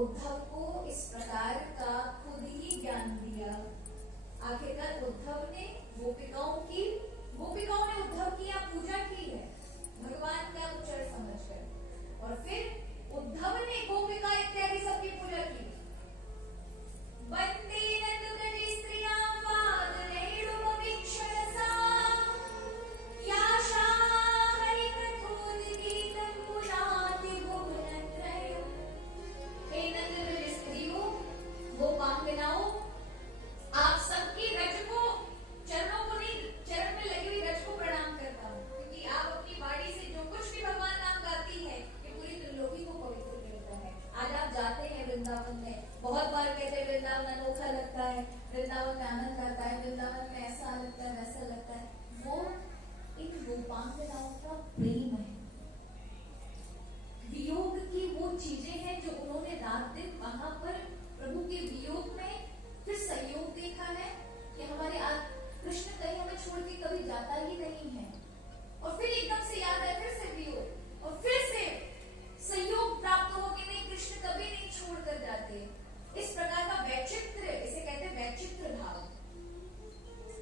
उद्धव को इस प्रकार का खुद ही ज्ञान दिया। आखिरकार उद्धव ने गोपिकाओं ने उद्धव की यहाँ पूजा की है भगवान का उच्चार समझकर, और फिर उद्धव ने गोपिका इत्यादि सबकी पूजा की। वंदे नंदव्रजे स्त्रियां पादरेणुमवीक्षणसां याशा हरिकथोद्गीतं पुनाति भुवनत्रयम्। हे नंदव्रज स्त्रियों, गोपांगनाओं, आप सबकी रज को, चरणों को नहीं, चरण में लगी हुई रज को प्रणाम करता हूँ, क्योंकि आप अपनी वाणी से जो कुछ भी भगवान नाम गाती है ये पूरी त्रिलोकी को पवित्र करता है। आज आप जाते हैं वृंदावन में, बहुत बार कहते हैं वृंदावन अनोखा लगता है, वृंदावन में आनंद आता है, वृंदावन में ऐसा लगता है वैसा लगता है। वो इन गोपांगनाओं का प्रेम है, वियोग की वो चीजें हैं जो उन्होंने रात दिन वहां पर प्रभु के वियोग में फिर संयोग देखा है कि हमारे कृष्ण कहीं हमें छोड़ के कभी जाता ही नहीं है, और फिर एकदम से याद है, फिर से वियोग, और फिर से संयोग प्राप्त हो कि नहीं, कृष्ण कभी नहीं छोड़कर जाते। इस प्रकार का वैचित्र, इसे कहते हैं वैचित्र भाव,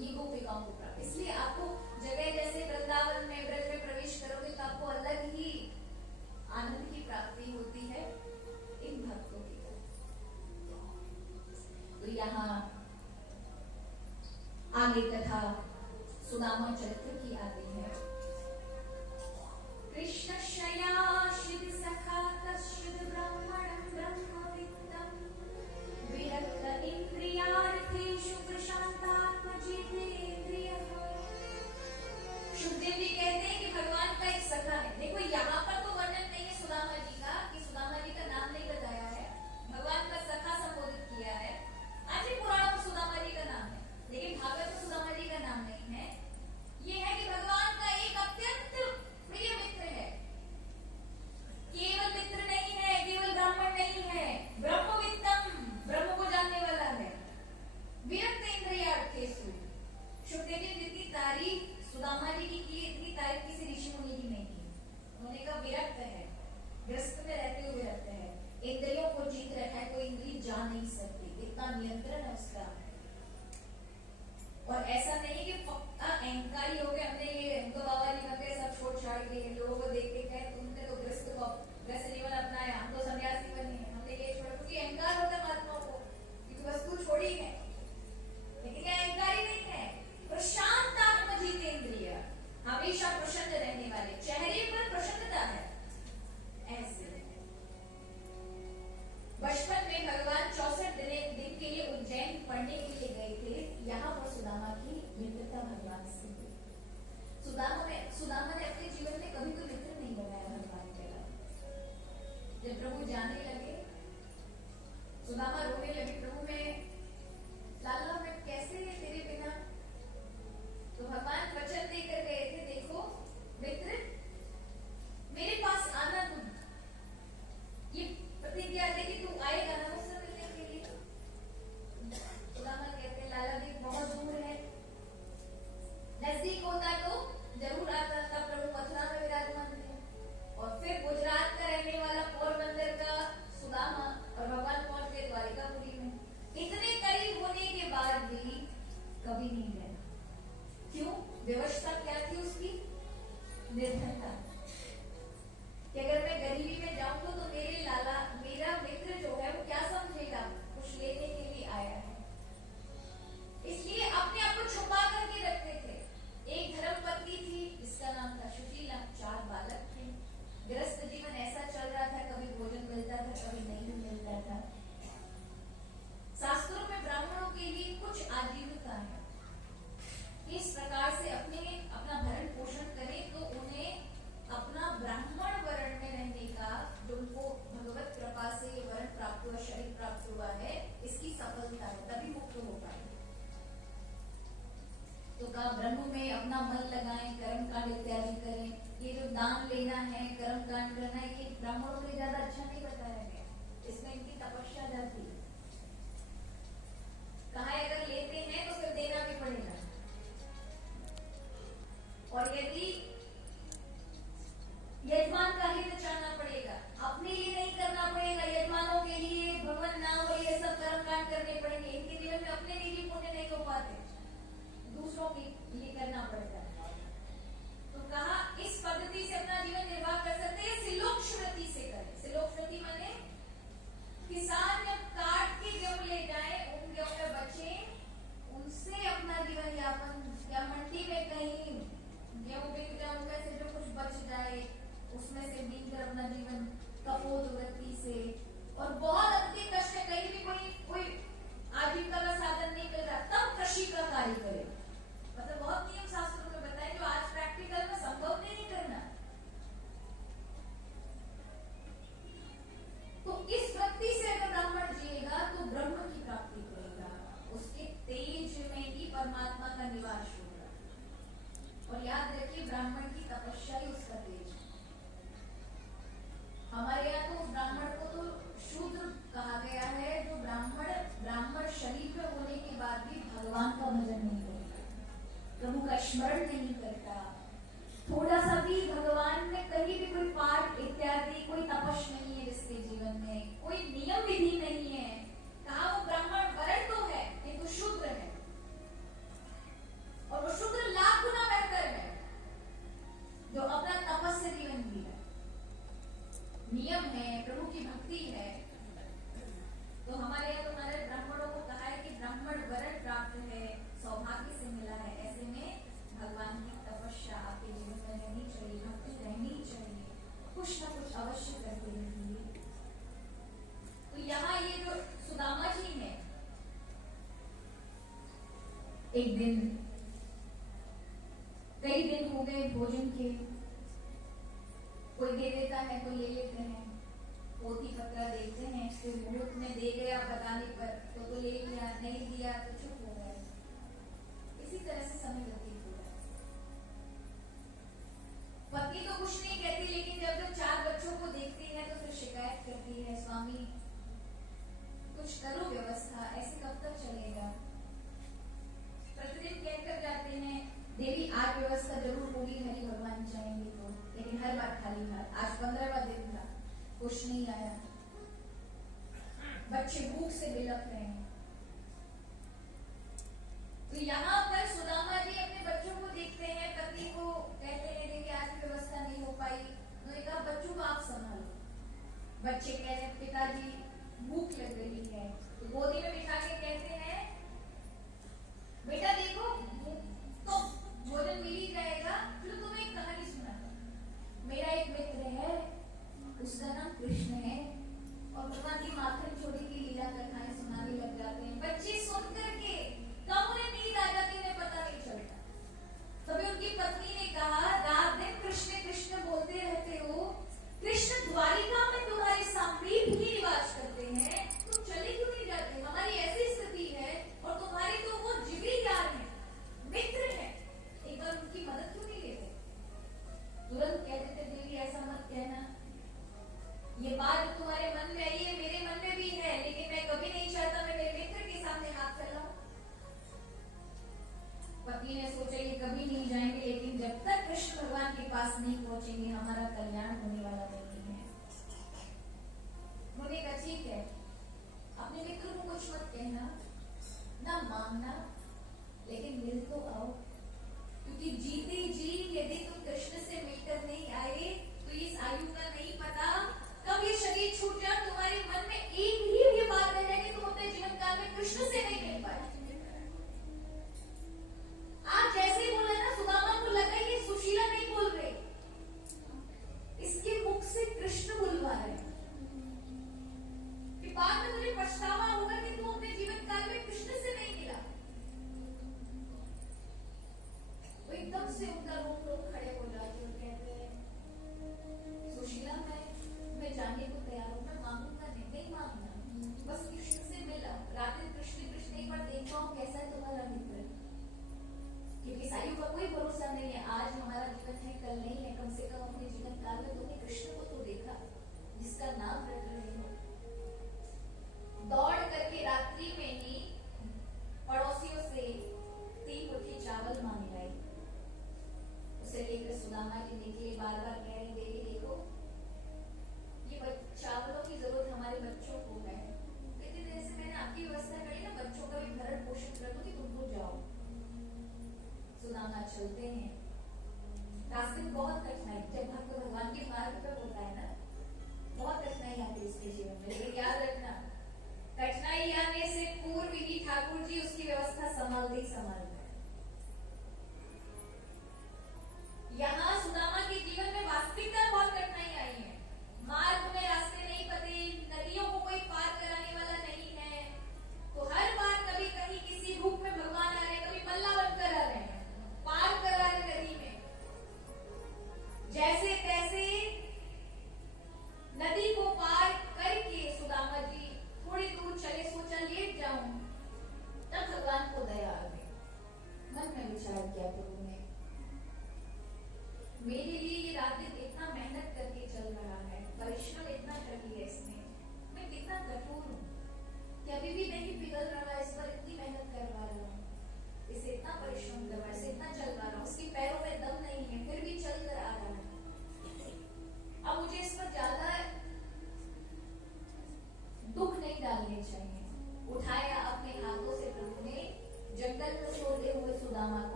ये गोपिकाओं को प्राप्त। इसलिए आपको जगह जैसे वृंदावन में, ब्रज में प्रवेश करोगे तो आपको अलग ही आनंद की प्राप्ति होती है इन भक्तों की। तो यहाँ आगे कथा सुदामा चरित्र की आती है। कृष्ण शयाशिद सखा कश्चिद ब्राह्मणं ब्रह्मवित्तं विरक्त इंद्रियार्थेषु प्रशांतात्मजितेन्द्रियः। सुखदेव जी कहते हैं कि भगवान का एक सखा है। देखो यहाँ पर तो वर्णन नहीं है सुदामा जी का, कि सुदामा जी का नाम नहीं बताया है, भगवान का सखा संबोधित किया है। आदि पुराणों में सुदामा जी का नाम है, लेकिन भागवत में सुदामा जी का नाम नहीं है। ये है कि भगवान का एक अत्यंत प्रिय मित्र है, केवल मित्र नहीं है, केवल ब्राह्मण नहीं है, ब्रह्मवित्तम, ब्रह्म को जानने वाला है, विरक्त इंद्रियार्थेषु। सुखदेव जी जितनी तारीफ सुदामा जी की इतनी तारीफ किसी ऋषि मुनि की नहीं की। उन्होंने कहा विरक्त है, ग्रस्त में रहते हुए रहते हैं, इंद्रियों को जीत रखा है, कोई इंद्रिय जा नहीं सकती, इतना नियंत्रण है उसका। और ऐसा नहीं कि अहंकारी हो गए, हमने ये हमको बाबा जी बन गए, सब छोड़ छाड़ के लोगों को देख के कहे तुमने तो ग्रस्त जीवन अपनाया, हम तो सन्यासी बने, हमने ये छोड़ा, क्योंकि अहंकार होता है महात्माओं को, क्योंकि वस्तु छोड़ी है। लेकिन ये अहंकारी नहीं है, प्रशांत आत्म जितेंद्रिय, हमेशा प्रसन्न रहने वाले, चेहरे पर प्रसन्नता है। ऐसे बचपन में भगवान 64 दिन के लिए उज्जैन पढ़ने के लिए गए थे। यहाँ पर सुदामा की मित्रता भगवान से हुई। सुदामा ने अपने जीवन में कभी कोई मित्र नहीं बनाया भगवान के अलावा। जब प्रभु जाने लगे, सुदामा रोने लगे, प्रभु में लाला मैं कैसे तेरे बिना। तो भगवान वचन देकर गए थे, देखो मित्र मेरे पास आना, तुम ये प्रतिज्ञा दे कि तू आएगा ना मुझसे मिलने के लिए। सुदामा कहते हैं लाला जी बहुत दूर है, नजदीक होता तो जरूर आता, तब प्रभु मथुरा में विराजमान थे, और फिर गुजरात का रहने वाला पोरबंदर का सुदामा, और भगवान पहुंच गए द्वारिकापुरी में। इतने करीब होने के बाद भी कभी नहीं गए। क्यों? व्यवस्था क्या थी उसकी? निर्धनता, कि अगर मैं गरीबी में जाऊंगा तो मेरे लाला, मेरा मित्र जो है वो क्या समझेगा, कुछ लेने के लिए आया है। इसलिए अपने आप को छुपा करके रखते थे। एक धर्मपत्नी थी जिसका नाम था सुशीला, 4 बालक थे। गृहस्थ जीवन ऐसा चल रहा था, कभी भोजन मिलता था, कभी नहीं मिलता था। शास्त्रों में ब्राह्मणों के लिए कुछ आजीविका है, इस प्रकार से अपना भरण पोषण करें तो उन्हें अपना ब्राह्मण वर्ण में रहने का, जो उनको भगवत कृपा से वर्ण प्राप्त हुआ, शरीर प्राप्त हुआ है, इसकी सफलता है, तभी मुक्त हो पाए। तो कहा ब्रह्म में अपना मन लगाएं, कर्म कांड इत्यादि करें। ये जो दान लेना है, कर्म कांड करना है, ये ब्राह्मणों के लिए ज्यादा अच्छा नहीं बताया गया, इसमें इनकी तपस्या जाती है। कहा अगर लेते हैं तो फिर देना भी पड़ेगा, और यदि यजमान का हित चाहना पड़ेगा, अपने लिए नहीं करना पड़ेगा, यजमानों के लिए, और बहुत अति कष्ट है, कहीं भी कोई आजीविका का साधन नहीं मिल रहा, तब कृषि का कार्य करें। मतलब बहुत नियम शास्त्रों में बताया जो आज प्रैक्टिकल में संभव नहीं करना। तो इस वृत्ति से अगर ब्राह्मण जिएगा तो ब्रह्म की प्राप्ति करेगा, उसके तेज में ही परमात्मा का निवास होगा। और याद रखिए ब्राह्मण की तपस्या ही उसका तेज है। हमारे यहाँ तो ब्राह्मण को तो शूद्र कहा गया है, जो ब्राह्मण शरीर में होने के बाद भी भगवान का भजन नहीं करता, प्रभु का स्मरण नहीं करता, थोड़ा सा भी भगवान में कहीं भी कोई पाठ इत्यादि कोई तपस्या नहीं है जिसके जीवन में, कोई नियम विधि नहीं है। कहा वो ब्राह्मण वर्ण तो है किंतु शूद्र है, और वो शूद्र लाख गुना बेहतर है जो अपना तपस्या जीवन जी है, नियम है, प्रभु की भक्ति है। तो हमारे यहाँ तुम्हारे ब्राह्मणों को कहा है कि ब्राह्मण वरण प्राप्त है, सौभाग्य से मिला है, ऐसे में भगवान की तपस्या आपके जीवन में रहनी चाहिए, भक्ति रहनी चाहिए, कुछ ना कुछ अवश्य करते रहिए। तो यहाँ ये जो सुदामा जी है, एक दिन कई दिन हो गए भोजन के, कोई दे देता है कोई ले लेते हैं, पोथी पत्र देखते हैं, फिर मुहूर्त में दे गया बताने पर तो ले लिया, नहीं दिया तो चुप हो गए। इसी तरह से समय व्यतीत हो रहा है। पत्नी तो कुछ नहीं कहती, लेकिन जब जब 4 बच्चों को देखती है तो फिर शिकायत करती है, स्वामी कुछ करो व्यवस्था, ऐसे कब तक चलेगा। प्रतिदिन कहकर जाते हैं देवी आज व्यवस्था जरूर होगी, हरि भगवान चाहेंगे तो, लेकिन हर बार खाली हाथ। आज 15वां दिन था, कुछ नहीं आया, बच्चे भूख से बिलख रहे हैं। तो यहाँ पर सुदामा जी अपने बच्चों को देखते हैं, पति को कहते हैं देवी आज व्यवस्था नहीं हो पाई, उन्होंने कहा बच्चों को आप संभालो। बच्चे कह रहे हैं पिताजी भूख लग रही है, तो गोदी में बिठा के कहते हैं बेटा देखो तो भोजन मिल ही जाएगा। फिर तुम्हें एक कहानी सुनाता हूं। मेरा एक मित्र है, उसका नाम कृष्ण है, और भगवान की माखन छोड़ी की लीला कथाएं सुनाने लग जाते हैं। बच्चे सुन करके कब उन्हें नींद आ जाती है पता नहीं चलता। तभी उनकी पत्नी ने कहा रात दिन कृष्ण कृष्ण बोलते रहते हो, कृष्ण द्वारिका में तुम्हारे समीप ही निवास करते हैं, तुम चले क्यों नहीं जाते। हमारी ऐसी स्थिति है और तुम्हारी तो वो जिगरी यार है, मित्र है, एक बार उनकी मदद क्यों नहीं लेते। तुरंत कह देते देवी ऐसा मत कहना, ये बात तुम्हारे मन में आई है, मेरे मन में भी है, लेकिन मैं कभी नहीं चाहता मैं मेरे मित्र के सामने हाथ फैलाऊं। पत्नी ने सोचा ये कभी नहीं जाएंगे, लेकिन जब तक कृष्ण भगवान के पास नहीं पहुंचेंगे हमारा कल्याण होने वाला नहीं है। उन्होंने कहा ठीक है, अपने मित्र को कुछ मत कहना, ना मांगना, लेकिन मिल तो आओ, क्योंकि जीते जी यदि तुम कृष्ण से मिलकर नहीं आए तो इस आयु का नहीं पता कब ये शरीर छूट जाए। तुम्हारे मन में एक ही ये बात रह जाएगी, तुम अपने जीवन काल में कृष्ण से नहीं मिल पाए। आप जैसे ही बोल रहे ना, सुदामा को लगा ये सुशीला नहीं बोल रहे, इसके मुख से कृष्ण बुलवा रहे हैं, कि बाद में मुझे पछतावा होगा कि तू अपने जीवन काल में कृष्ण से नहीं मिला। वो एकदम से उनका रोक रोक खड़े हो जाते और कहते हैं सुशीला मैं जाने को तैयार हूँ, मैं मांगूंगा नहीं मांगना, बस कृष्ण से मिला, रात्रि कृष्ण कृष्ण एक बार देख पाऊं कैसा है तुम्हारा मित्र, क्योंकि आयु का कोई भरोसा नहीं है। आज हमारा जीवन है, कल नहीं है, कम से कम अपने जीवन काल में तुमने कृष्ण को तो देखा जिसका नाम रट रहे हो। दौड़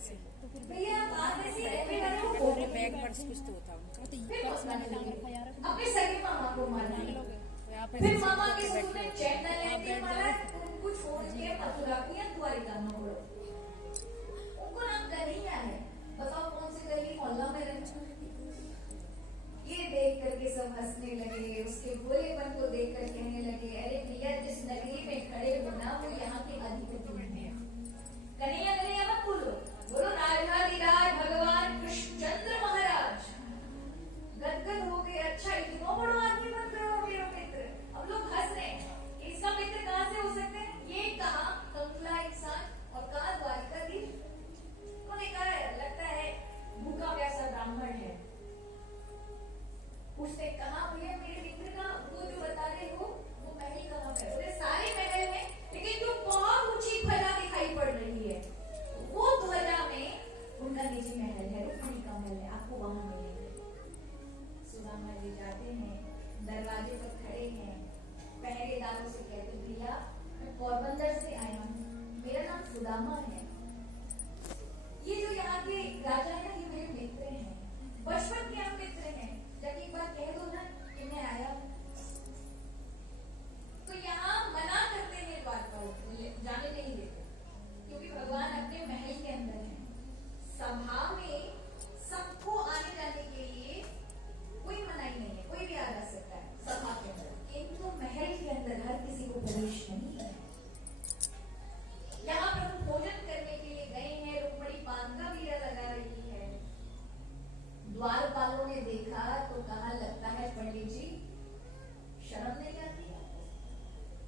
से। भैया बात ऐसी है कि मैंने वो बोल बैग पर्स कुछ तो होता उनका, तो फिर पर्स मैंने पता टांग नहीं। रखा यार। अपने सगे मामा को मारना यहाँ पे फिर मामा के बैठ ससुर ने के चैन न लेते बैठ मारा जाओ। उनको छोड़ के मथुरा को या द्वारिका में उड़ो। उनको नाम कन्हैया है, बताओ कौन से गली मोहल्ला में रहते। ये देख करके सब हंसने लगे, उसके भोलेपन को देख कर कहने लगे, अरे भैया जिस नगरी में खड़े हो ना वो यहाँ के अधिपति हैं। कन्हैया कन्हैया मत बोलो, बोलो राजाधिराज भगवान कृष्णचंद्र महाराज। गदगद हो गए, अच्छा इतना बड़ा आदमी बन गए हो मेरे मित्र। अब लोग हंस रहे हैं, इसका मित्र कहाँ से हो सकते हैं? ये कहा कंकला इंसान और कहा द्वारिकाधीश। उन्होंने कहा लगता है भूखा प्यासा ब्राह्मण है। उसने कहा भैया मेरे मित्र का वो जो बता रहे हो वो महल कहाँ पे? बोले सारे महल हैं, लेकिन जो बहुत ऊंची ध्वजा दिखाई पड़ रही है वो ध्वजा में उनका निजी महल है, रुक्मिणी का महल है, आपको वहां मिलेंगे। सुदामा जी जाते हैं, दरवाजे पर खड़े हैं, पहरेदारों से कहते भैया मैं पोरबंदर से आया हूँ, मेरा नाम सुदामा है। ये जो यहाँ के राजा है ना ये मेरे मित्र हैं, बचपन के हम मित्र हैं। जब एक बार कह दो ना कि मैं आया हूँ, तो यहाँ मना करते हैं, बात को जाने नहीं देते, क्योंकि भगवान अपने महल के अंदर हैं। सभा में सबको आने जाने के लिए कोई मनाही नहीं है, कोई भी आ जा सकता है सभा के अंदर, किंतु महल के अंदर हर किसी को प्रवेश नहीं है। यहाँ प्रभु भोजन करने के लिए गए हैं, रुक्मिणी पान का बीड़ा लगा रही है। द्वारपालों ने देखा तो कहा लगता है पंडित जी शर्म नहीं आती।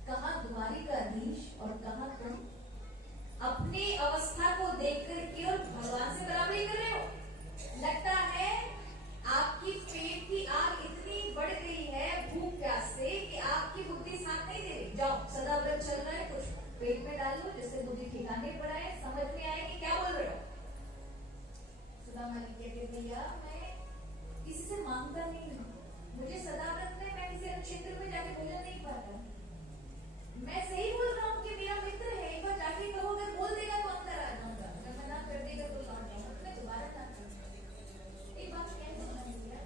कहा द्वारिकाधीश और कहा तुम अपनी अवस्था को देखकर केवल भगवान से बराबरी कर रहे हो। लगता है आपकी पेट की आग इतनी बढ़ गई है भूख प्यास से कि आपकी बुद्धि साथ नहीं दे रही। जाओ सदा व्रत चल रहा है, कुछ पेट में डाल लो जिससे बुद्धि ठिकाने पर आए, समझ में आए कि क्या बोल रहे हो। सुदामा जी कहते भैया मैं किसी से मांगता नहीं हूँ, मुझे सदा व्रत में मैं किसी क्षेत्र में जाके भोजन नहीं पाता। मैं सही बोल रहा हूँ कि मेरा मित्र है, एक बार जाके कहो, अगर बोल देगा तो अंदर आ जाऊंगा, अगर मना कर देगा तो लौट जाऊंगा, मैं दोबारा ना करूंगा। एक बात कहते हो ना भैया,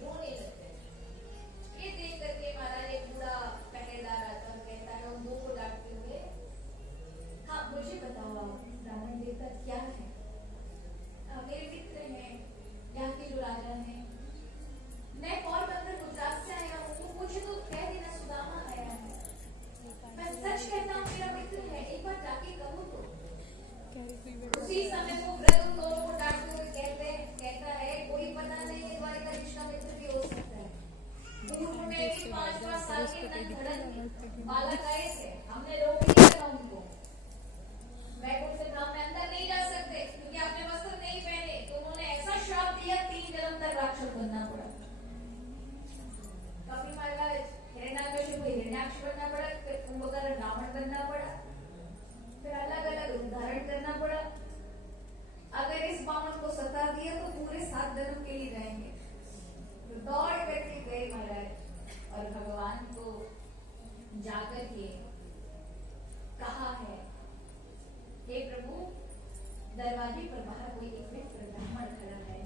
रोने लगते। ये देख करके महाराज एक बूढ़ा पहरेदार आता कहता है उन दो को डांटते हुए, हाँ मुझे बताओ आप ब्राह्मण देवता क्या है? मेरे मित्र हैं यहाँ के जो राजा हैं, मैं पोरबंदर गुजरात से आया हूँ, मुझे तो कह देना सुदामा आया है। मैं सच कहता हूँ मेरा मित्र है, एक बार जाके कहो तो। उसी समय वो वृद्ध उन दोनों को डांटते हुए कहता है कोई पता नहीं है द्वारिकाधीश का मित्र भी हो सकता है। पूर्व में भी 5-5 साल के नन्हे बालक आए थे, हमने रोक लिया था उनको। वैकुंठ से ब्रह्म में अंदर नहीं जा सकते क्योंकि आपने वस्त्र नहीं पहने, तो उन्होंने ऐसा श्राप दिया 3 जन्म तक राक्षस बनना पड़ा। कभी महाराज हिरण्याकश्यप को हिरण्याक्ष बनना पड़ा, फिर कुंभकर्ण रावण बनना पड़ा, फिर अलग अलग रूप धारण करना पड़ा। अगर इस बामन को सता दिया तो पूरे 7 जन्म के लिए रहेंगे। तो दौड़ करके गए महाराज और भगवान को जाकर के कहा है, हे प्रभु दरवाजे पर बाहर कोई एक मित्र ब्राह्मण खड़ा है,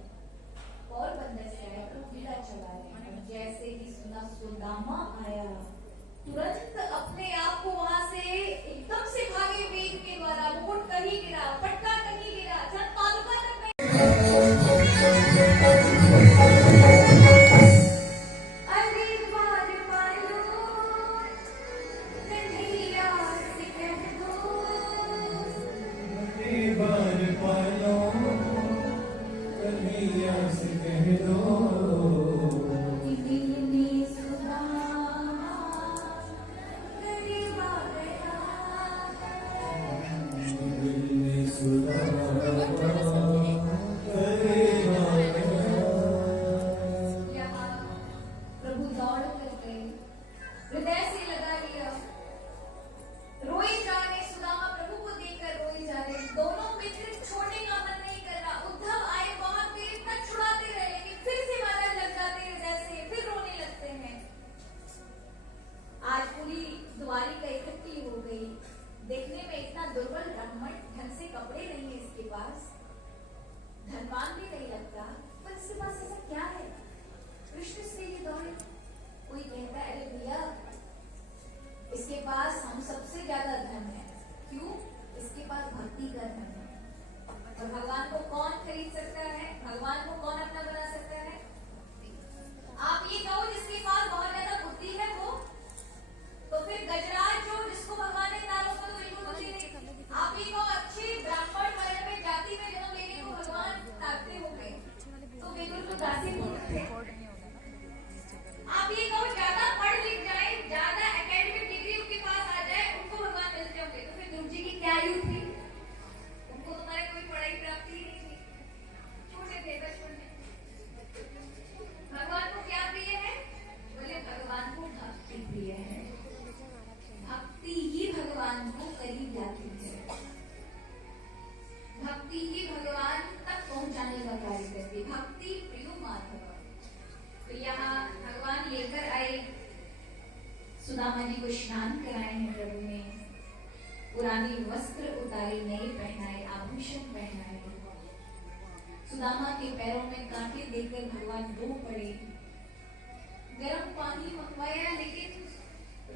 पोरबंदर से आया तो पीड़ा चढ़ा है। जैसे ही सुना सुदामा आया धनवान भी नहीं लगता, पर इसके पास ऐसा क्या है कृष्ण से ये दौड़े। कोई कहता है अरे भैया इसके पास हम सबसे ज्यादा धन है। क्यों? इसके पास भक्ति का धन है। और भगवान को कौन खरीद सकता है? भगवान को कौन अपना बना सकता है? आप ये कहो जिसके पास बहुत ज्यादा बुद्धि है वो, तो फिर गजराज जो जिसको भगवान ने डाला उसको तो बिल्कुल बुद्धि नहीं। आप ये कहो अच्छे ब्राह्मण वर्ण में जाति में जन्म लेने को भगवान ताकते होंगे, तो बिल्कुल तो दासी होंगे। आप ये कहो ज्यादा पढ़ लिख जाए, ज्यादा एकेडमिक डिग्री उनके पास आ जाए, उनको भगवान मिलते होंगे, तो फिर ध्रुव जी की क्या आयु थी? उनको तुम्हारे कोई पढ़ाई प्राप्ति ही नहीं थी, छोटे थे बचपन में। भगवान को क्या प्रिय है? बोले भगवान को भक्ति प्रिय है। भक्ति ही भगवान को करीब लाती है, भक्ति ही भगवान तक पहुंचाने का कार्य करती है। भक्ति प्रियो माधव। तो यहाँ भगवान लेकर आए, सुदामा जी को स्नान कराए हैं प्रभु ने, पुरानी वस्त्र उतारे, नए पहनाए, आभूषण पहनाए। सुदामा के पैरों में कांटे देकर भगवान रो पड़े। गर्म पानी मंगवाया, लेकिन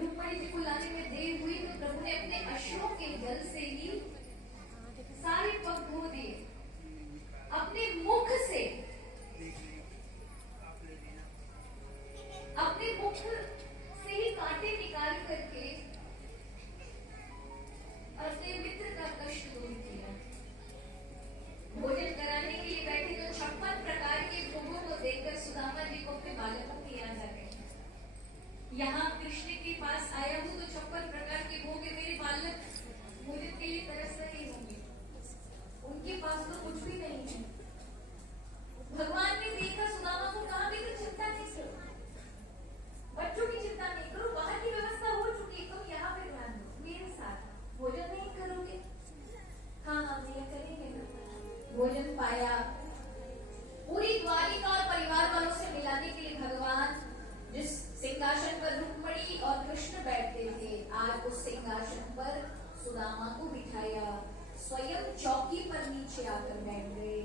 रुक्मणी जी को लाने में देर हुई तो प्रभु ने अपने अश्रों के जल से ही सारे पग धो दिए। अपने मुख से, अपने मुख से ही कांटे निकाल करके अपने मित्र का कष्ट दूर किया। भोजन कराने के लिए बैठे तो 56 प्रकार के भोगों को देखकर सुदामा जी को अपने बालकों की याद आ गई। यहाँ कृष्ण के पास आया हूँ तो 56 प्रकार के भोग मेरे बालक भोजन के लिए तरस रहे होंगे, उनके पास तो कुछ भी नहीं है। भगवान ने देखा सुदामा को, कहा भी तो चिंता नहीं करो, बच्चों की चिंता नहीं करो, बाहर की व्यवस्था हो चुकी, तुम यहाँ पे ध्यान दो, मेरे साथ भोजन नहीं करोगे? हाँ हाँ भैया करेंगे ना। भोजन पाया। पूरी द्वारिका और परिवार वालों से मिलाने के लिए भगवान जिस सिंहासन पर रुक्मणी और कृष्ण बैठते थे, आज उस सिंहासन पर सुदामा को बिठाया, स्वयं चौकी पर नीचे आकर बैठ गए।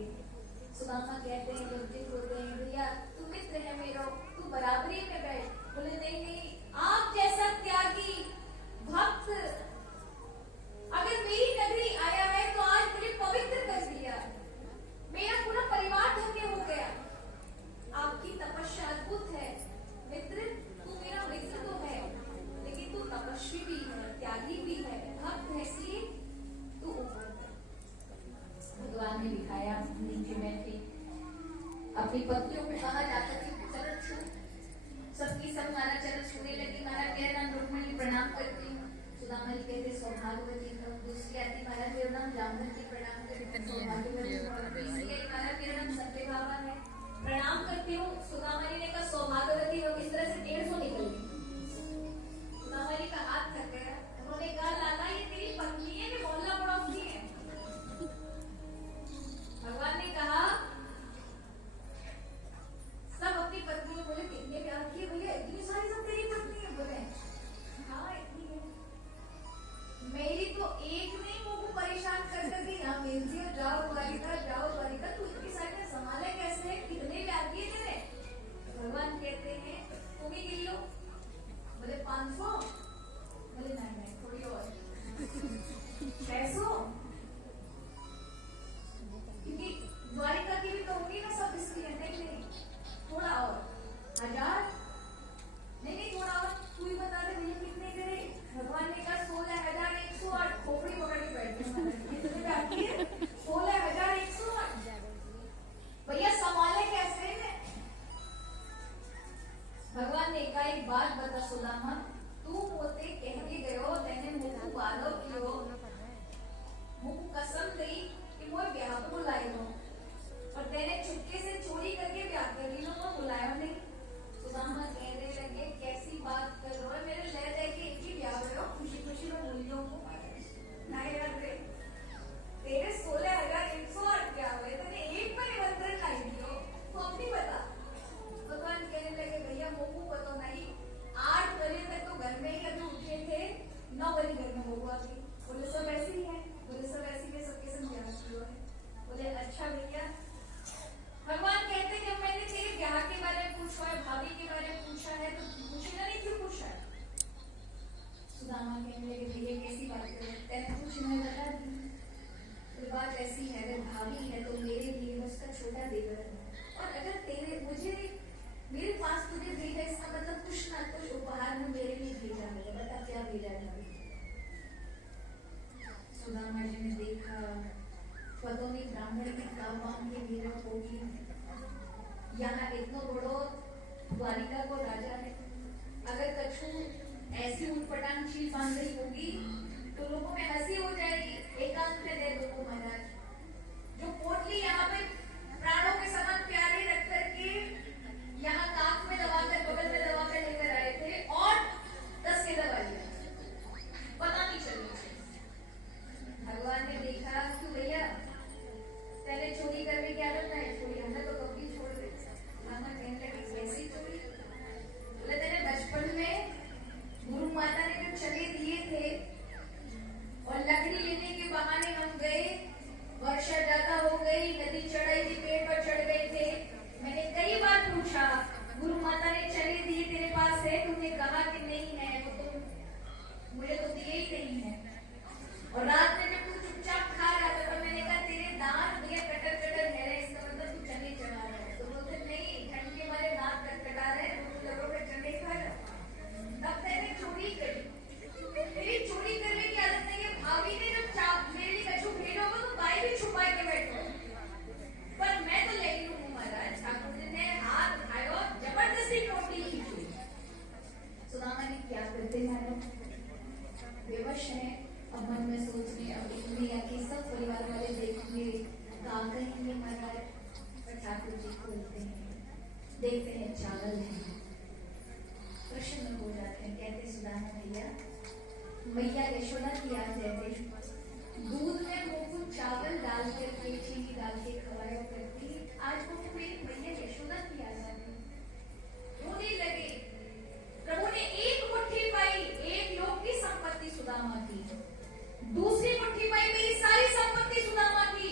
सुदामा कहते हैं, लज्जित होते हैं, भैया तू मित्र है मेरा, तू बराबरी में बैठ। बोले नहीं नहीं, आप जैसा त्यागी भक्त अगर मेरी नगरी आया है तो आज मुझे पवित्र कर दिया, मेरा पूरा परिवार धन्य हो गया। आपकी तपस्या अद्भुत है मित्र, तू मेरा मित्र तो है, लेकिन तू तपस्वी भी है, त्यागी भी है, भक्त है, इसलिए तू ऊपर। भगवान ने दिखाया, नीचे बैठे, अपनी पत्नियों को कहा जाता कि चरण छू, सबकी सब हमारा चरण छूने लगी। महाराज मेरा नाम रुक्मणी, प्रणाम करती हूँ। सुदामा जी कहते सौभाग्यवती हूँ। दूसरी आती, महाराज मेरा नाम जामवंती, प्रणाम करती हूँ, सौभाग्यवती हूँ। तीसरी आई, महाराज मेरा नाम सत्यभामा है, प्रणाम करती हूँ। सुदामा जी ने कहा सौभाग्यवती हो, इस तरह से 150 निकल गई। सुदामा जी का हाथ थक गया, उन्होंने कहा लाला ये तेरी पत्नी है कि मोहल्ला पड़ोसी है? भगवान ने कहा सब अपनी पत्नी। बोले कितने प्यार किए भैया, इतनी सारी सब तेरी पत्नी है? बोले हाँ इतनी है। मेरी तो एक नहीं मुझको परेशान कर करके यहाँ भेजती है, जाओ द्वारिका जाओ द्वारिका, तू इतनी सारी में संभाले कैसे है? कितने प्यार किए तेरे? भगवान कहते हैं तुम ही गिन लो। बोले 500? बोले नहीं नहीं थोड़ी और 600, क्योंकि द्वारिका की भी तो होगी ना सब, इसलिए नहीं नहीं थोड़ा और 1000, नहीं नहीं थोड़ा और, तू ही बता दे भैया कितने करे? भगवान ने कहा 16,108। खोपड़ी पकड़ के बैठ गए, 16,108। भैया संभाले कैसे है? भगवान ने कहा एक बात बता सुदामा, तू होते कहने गयो तेने मुझको वादो कियो, मुझको कसम दी कि मोर ब्याह को बुलाएगा, और तेने चुपके से चोरी करके ब्याह कर ली, मैं बुलाया नहीं। सुदामा कहने लगे कैसी बात कर रहे हो, मेरे ले दे के एक ही ब्याह करो, खुशी खुशी में मूल्यों को नहीं रख दे। तेरे 16,108 ब्याह हुए, तेने एक पर निमंत्रण नहीं दियो, तो अपनी बता। भगवान कहने लगे भैया मोकू को तो नहीं, 8 बजे तक तो घर में ही अभी उठे थे, 9 बजे घर में मोकू आ गई। बोले सब ऐसे ही है? बोले सब ऐसी है, सबके संग ब्याह किया है। बोले अच्छा भैया बदोनी ब्राह्मण की गांव के वीर होगी यहाँ इतना बड़ो द्वारिका को राजा है। अगर कछु ऐसी उटपटांग चीज बांध रही होगी तो लोगों में हंसी हो जाएगी। एकांत में दे दो महाराज, जो पोटली यहाँ पे प्राणों के समान प्यारी रख करके यहाँ काख में दबाकर बगल में दबाकर लेकर आए थे और 10 के दबा लिया, पता नहीं चला। भगवान ने देखा कि भैया पहले चोरी करने की आदत है, चोरी हमने तो कभी छोड़ दी। ब्राह्मण कहने लगे कैसी चोरी? बोले तेरे बचपन में गुरु माता ने जो चले दिए थे और लकड़ी लेने के बहाने हम गए, वर्षा ज्यादा हो गई, नदी चढ़ाई थी, पेड़ पर चढ़ गए थे। मैंने कई बार पूछा गुरु माता ने चले दिए तेरे पास है? तुमने कहा कि नहीं है, वो तो मुझे तो दिए ही नहीं है। और रात में जब तू चुपचाप खा रहा था तो मैंने कहा तेरे दांत भैया कटर कटर है रहे, इसका मतलब तू चने चढ़ा रहा है। तो बोलते नहीं, ठंड के मारे दांत कटकटा रहे, तो जरूर में चने खा रहा। तब मैंने चोरी करी। मेरी चोरी करने की आदत नहीं है। भाभी ने जब चाप मेरे लिए कछु भेजा होगा तो भाई भी छुपा के बैठो, पर मैं तो ले लूं महाराज। ठाकुर जी ने हाथ उठाया और जबरदस्ती पोटली खींची। सुदामा ने क्या करते महाराज? बेवश है, अब मन में सोच रहे, अब दुनिया के सब परिवार वाले देखेंगे, कहा कहेंगे महाराज। पर ठाकुर जी खोलते हैं, देखते हैं चावल है, प्रसन्न हो जाते हैं। कहते सुदामा भैया, मैया यशोदा की याद रहते, दूध में मुकुट चावल डाल करके चीनी डाल के खवाया करती। आज वो मेरी मैया यशोदा की याद आ गई, रोने लगे। प्रभु ने एक मुट्ठी पाई, एक लोक की संपत्ति सुदामा की, दूसरी मुट्ठी पाई मेरी सारी संपत्ति सुदामा की,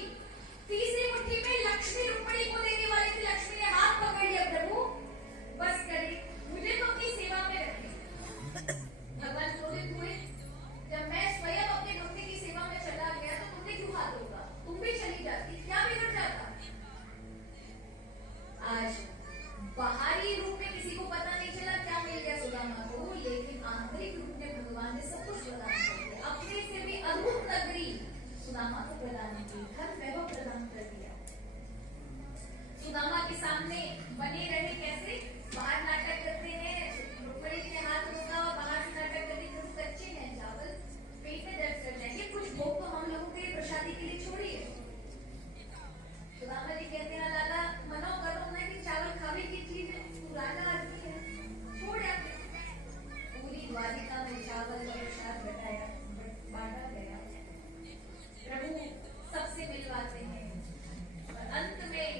तीसरी मुट्ठी में लक्ष्मी रुक्मिणी को देने वाली थी। लक्ष्मी ने हाथ पकड़ लिया, प्रभु बस करे, मुझे तो अपनी सेवा में रखे। भगवान क्रोधित हुए, जब मैं स्वयं अपने भक्ति की सेवा में चला गया तो तुमने क्यों हाथ रोका? तुम भी चली जाती, क्या बिगड़ जाता? आज बाहरी रूप में किसी को पता नहीं चला क्या मिल गया सुदामा को, लेकिन आंतरिक रूप में भगवान ने सब कुछ प्रदान कर दिया। अपने से भी अद्भुत नगरी सुदामा को प्रदान की, धन वैभव प्रदान कर दिया। सुदामा के सामने बने रहे कैसे? बाहर नाटक करते हैं, रुक्मिणी जी ने हाथ रोका और बाहर से नाटक करते हैं, कच्चे हैं चावल, पेट में दर्द कर जाएंगे, कुछ भोग तो हम लोगों के प्रसादी के लिए छोड़िए। सुदामा जी कहते हैं लाला मनो करो ना कि चावल खाने की चीज है, तू राजा आदमी है, छोड़ या। पूरी द्वारिका में चावल का प्रसाद बांटा गया। प्रभु सबसे मिलवाते हैं और अंत में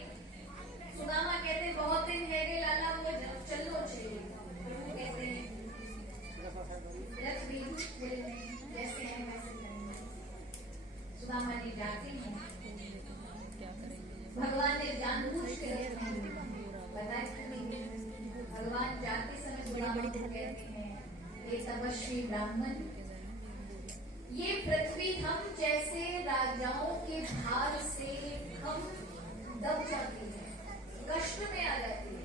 सुदामा कहते हैं बहुत दिन है रे लाला, वो चलो चाहिए। प्रभु कहते हैं रथ भी जैसे है वैसे करेंगे। सुदामा जी जाते हैं, भगवान ने जानबूझ कर बताया, भगवान जाते समय सुदामा को कहते हैं ये तपस्वी ब्राह्मण, ये पृथ्वी हम जैसे राजाओं के भार से हम दब जाती है, कष्ट में आ जाती है,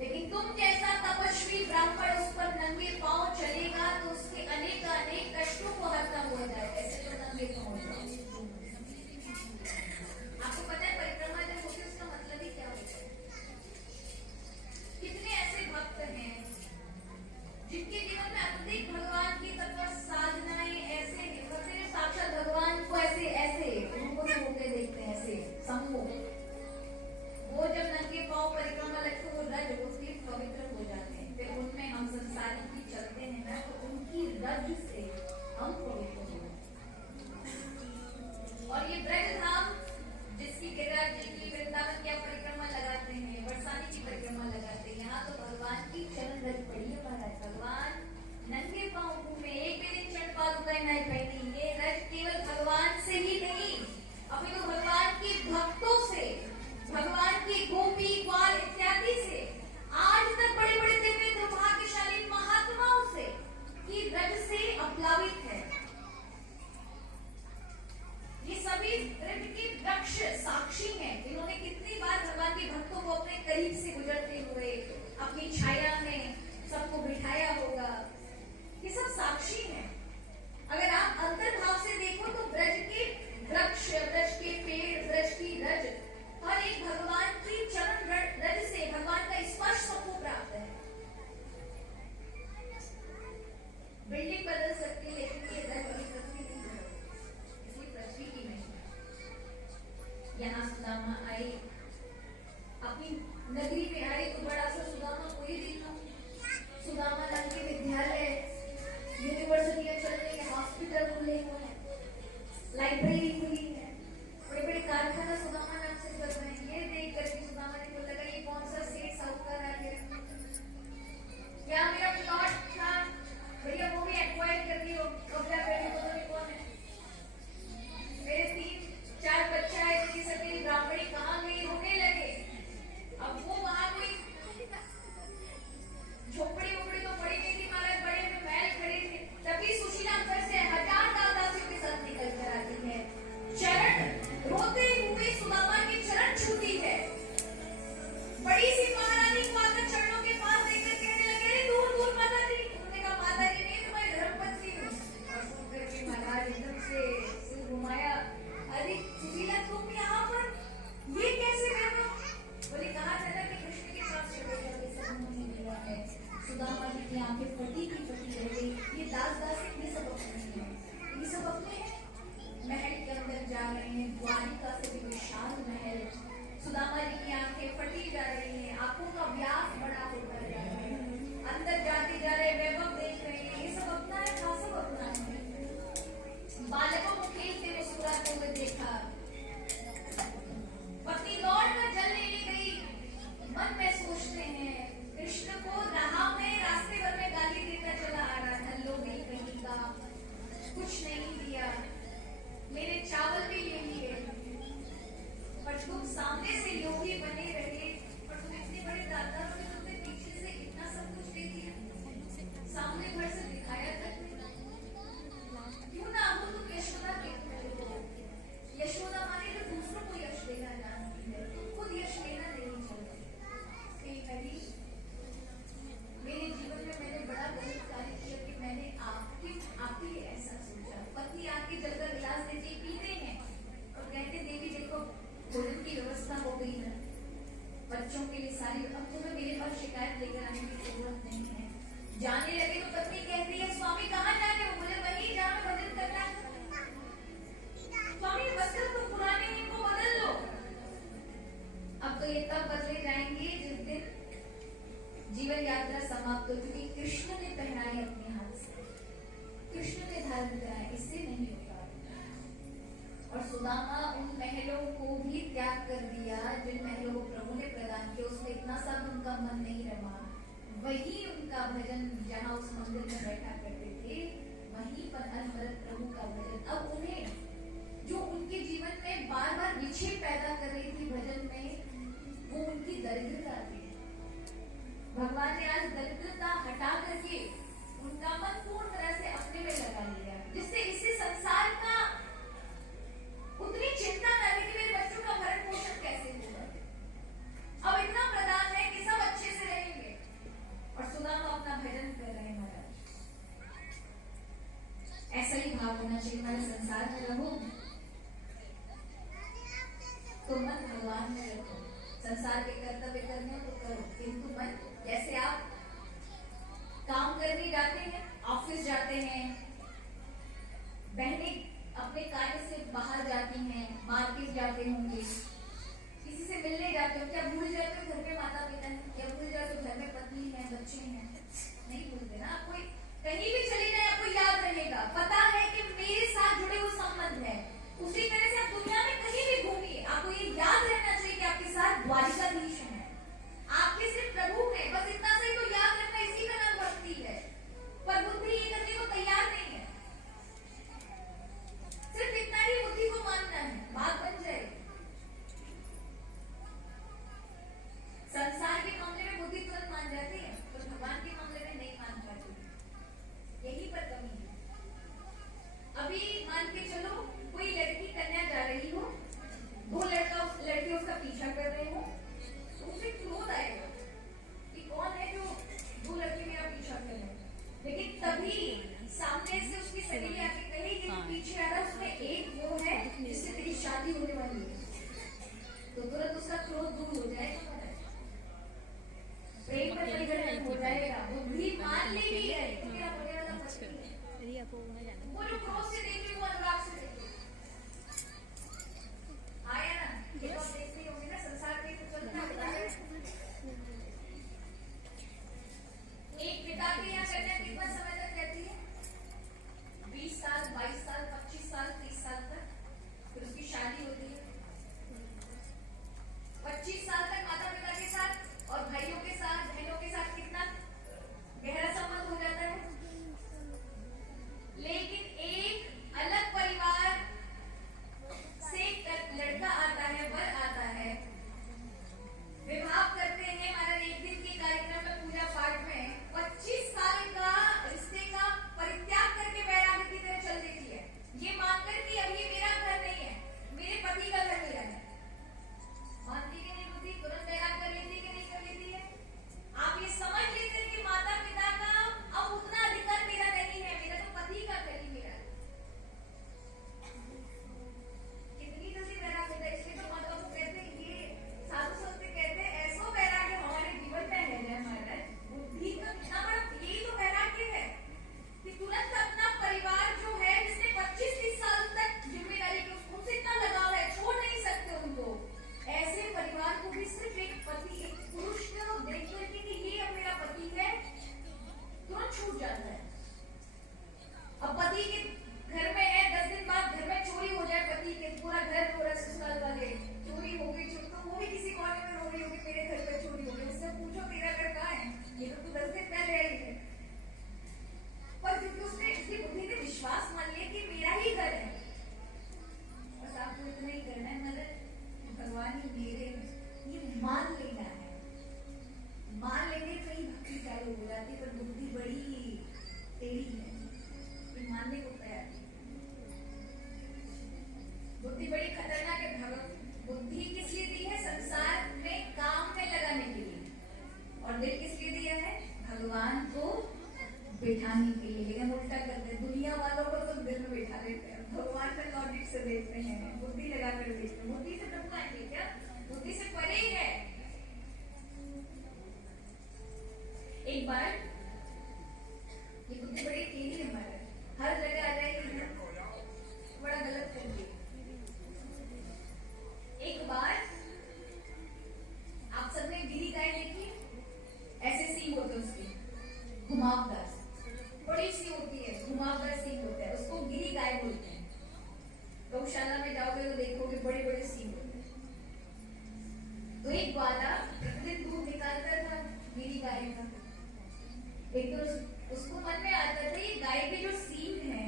लेकिन तुम जैसा तपस्वी ब्राह्मण उस पर नंगे पांव चलेगा तो उसके अनेक अनेक कष्टों को हरता हुआ जाए। ऐसे तो नंगे पांव जाओ। आपको पता है परिक्रमा जब होती है उसका मतलब ही क्या होता है? कितने ऐसे भक्त हैं जिनके जीवन में अधिक भगवान की तत्व साधनाएं ऐसे हैं, भक्त साक्षात भगवान को ऐसे ऐसे उनको भी होके देखते हैं, ऐसे सम्मुख। वो जब नंगे पांव परिक्रमा लगते वो रज उसके पवित्र हो जाते हैं। फिर उनमें हम संसारी की चलते हैं ना, लाइब्रेरी खुली है, बड़े बड़े कारखाना सुदामा नाम से चल रहे हैं। ये देख करके सुदामा ने को लगा ये कौन सा सेठ साहूकार आ गया, क्या मेरा प्लॉट था भैया वो भी एक्वायर कर लियो, कब्जा कर लियो, पता नहीं कौन है, मेरे 3-4 बच्चा है, इनकी सभी ब्राह्मणी कहाँ गई, रोने लगे। अब वो वहां कोई झोपड़ी उपड़ी तो पड़ी नहीं थी महाराज, बड़े में महल खड़े थे, तभी सुशीला घर से 1000 दासियों के साथ निकल कर आती है। चरण रोते हुए सुदामा के चरण छूती है। बड़ी सी महारानी को आकर चरणों के पास देखकर कहने लगे, अरे दूर दूर माता जी। उन्होंने कहा माता जी नहीं, तुम्हारी धर्मपत्नी हूँ। और सुनकर के महाराज एकदम से सिर घुमाया, अरे सुशीला तुम यहाँ पर ये कैसे कर रहे हो? बोले कहा था ना कि कृष्ण के साथ चले जाओगे, सब मुझे मिला है। सुदामा जी की आंखें फटी की फटी रह गई। ये दास दासी ये सब अपने हैं, ये सब अपने हैं। महल के अंदर जा रहे हैं, द्वारिका से भी विशाल महल। सुदामा जी की आंखें फटी जा रही हैं, आंखों का व्यास बड़ा होता जा रहा है, अंदर जाते जा रहे, वैभव देख रहे हैं, ये सब अपना है, हाँ सब अपना है। बालकों को खेलते मुस्कुराते हुए देखा, पत्नी दौड़ कर जल लेने गई, मन में सोचते हैं कृष्ण को राह में रास्ते भर में गाली देता चला आ रहा था, लो नहीं कहीं का, कुछ नहीं दिया, मेरे चावल भी ले लिए, पर तुम सामने से योगी बने रहे, और तुम इतने बड़े दाता हो कि तुमने पीछे से इतना सब कुछ दे दिया, सामने भर से दिखाया तक क्यों ना हो तुम यशोदा के हो। यशोदा माने तो दूसरों को यश देना जानती है, खुद यश लेना नहीं चाहती। कभी मेरे जीवन में मैंने बड़ा गलत कार्य किया कि मैंने आप ही ऐसा सोचा। पत्नी आके जलकर गिलास देती पीते हैं और कहते देवी देखो भोजन की व्यवस्था हो गई है, बच्चों के लिए सारी, अब तुम्हें मेरे पास शिकायत लेकर आने की जरूरत नहीं है। जाने लगे तो पत्नी कहती है स्वामी कहाँ जा रहे हो? बोले वहीं जहाँ मैं भजन करना है। स्वामी वस्त्र तो पुराने हैं, वो बदल लो। अब तो ये तब बदले जाएंगे जिस दिन जीवन यात्रा समाप्त हो, क्योंकि कृष्ण ने पहनाए अपने हाथ से, कृष्ण ने धारण कराए, इससे नहीं होगा। और सुदामा उन महलों को भी त्याग कर दिया जिन महलों को प्रभु ने प्रदान किया, उसमें इतना सा उनका मन नहीं रमा। वही उनका भजन, जहाँ उस मंदिर में बैठा करते थे, वहीं पर अनवरत प्रभु का भजन। अब उन्हें जो उनके जीवन में बार बार विक्षेप पैदा कर रही थी भजन में, वो उनकी दरिद्रता थी। भगवान ने आज दरिद्रता हटा करके उनका मन पूर्ण तरह से अपने में लगा लिया, जिससे इसी संसार का उतनी चिंता न रही कि मेरे बच्चों का भरण पोषण कैसे होगा। अब इतना प्रदान है कि सब अच्छे से रहेंगे, और सुदामा अपना भजन कर रहे हैं। महाराज ऐसा ही भाव होना चाहिए, हमारे संसार में रहो तो मन भगवान में रखो, संसार के कर्तव्य करने तो करो, किंतु मन, जैसे आप काम करने जाते हैं, ऑफिस जाते हैं, बहनें अपने कार्य से बाहर जाती हैं, मार्केट जाते होंगे, किसी से मिलने जाते हो, क्या भूल जाते हो घर में माता पिता है, क्या भूल जाते हो घर में पत्नी है, बच्चे हैं? नहीं भूलते ना। कोई कहीं भी चले जाए आपको याद रहेगा, पता है कि मेरे साथ जुड़े हुए संबंध है। उसी तरह से आप दुनिया में कहीं भी घूमिए, आपको ये याद रहना चाहिए कि आपके साथ द्वारिकाधीश है, आपके सिर्फ प्रभु है, बस इतना सही तो याद रखना, इसी का नाम भक्ति है। पर बुद्धि ये करने को तैयार नहीं है, सिर्फ इतना ही बुद्धि को मानना है, बात बन जाए। संसार के मामले में बुद्धि तुरंत मान जाती है, पर भगवान के मामले में नहीं मान पाती, यही पर कमी है। अभी मान के चलो कोई लड़की कन्या जा रही हो, दो लड़के उसका पीछा कर रहे हो, तो उसे क्रोध आएगा कि कौन है जो दो लड़के मेरा पीछा कर रहे हैं। लेकिन तभी सामने से उसकी सहेली आके कहेगी कि पीछे आ रहा, उसमें एक वो है जिससे तेरी शादी होने वाली है, तो तुरंत उसका क्रोध दूर हो जाएगा, प्रेम का परिवर्तन हो जाएगा, बुद्धि मान लेगी है मेरा वगैरह का पति है, वो जो क्रोध से देख रही वो अनुराग से देख रही। आया ना, ये तो आप देखते होंगे ना, संसार में तो चलता है। एक पिता के यहाँ कन्या कितना समय तक रहती है? 20 साल, 22 साल, 25 साल, 30 साल तक। घुमावदार सींग होता है, उसको गिरी गाय बोलते हैं। गौशाला में जाओगे तो देखोगे बड़े बड़े सींग होते हैं। तो एक ग्वाला प्रतिदिन दूध निकालता था गिरी गाय का। एक तो उसको मन में आता था ये गाय के जो सींग है,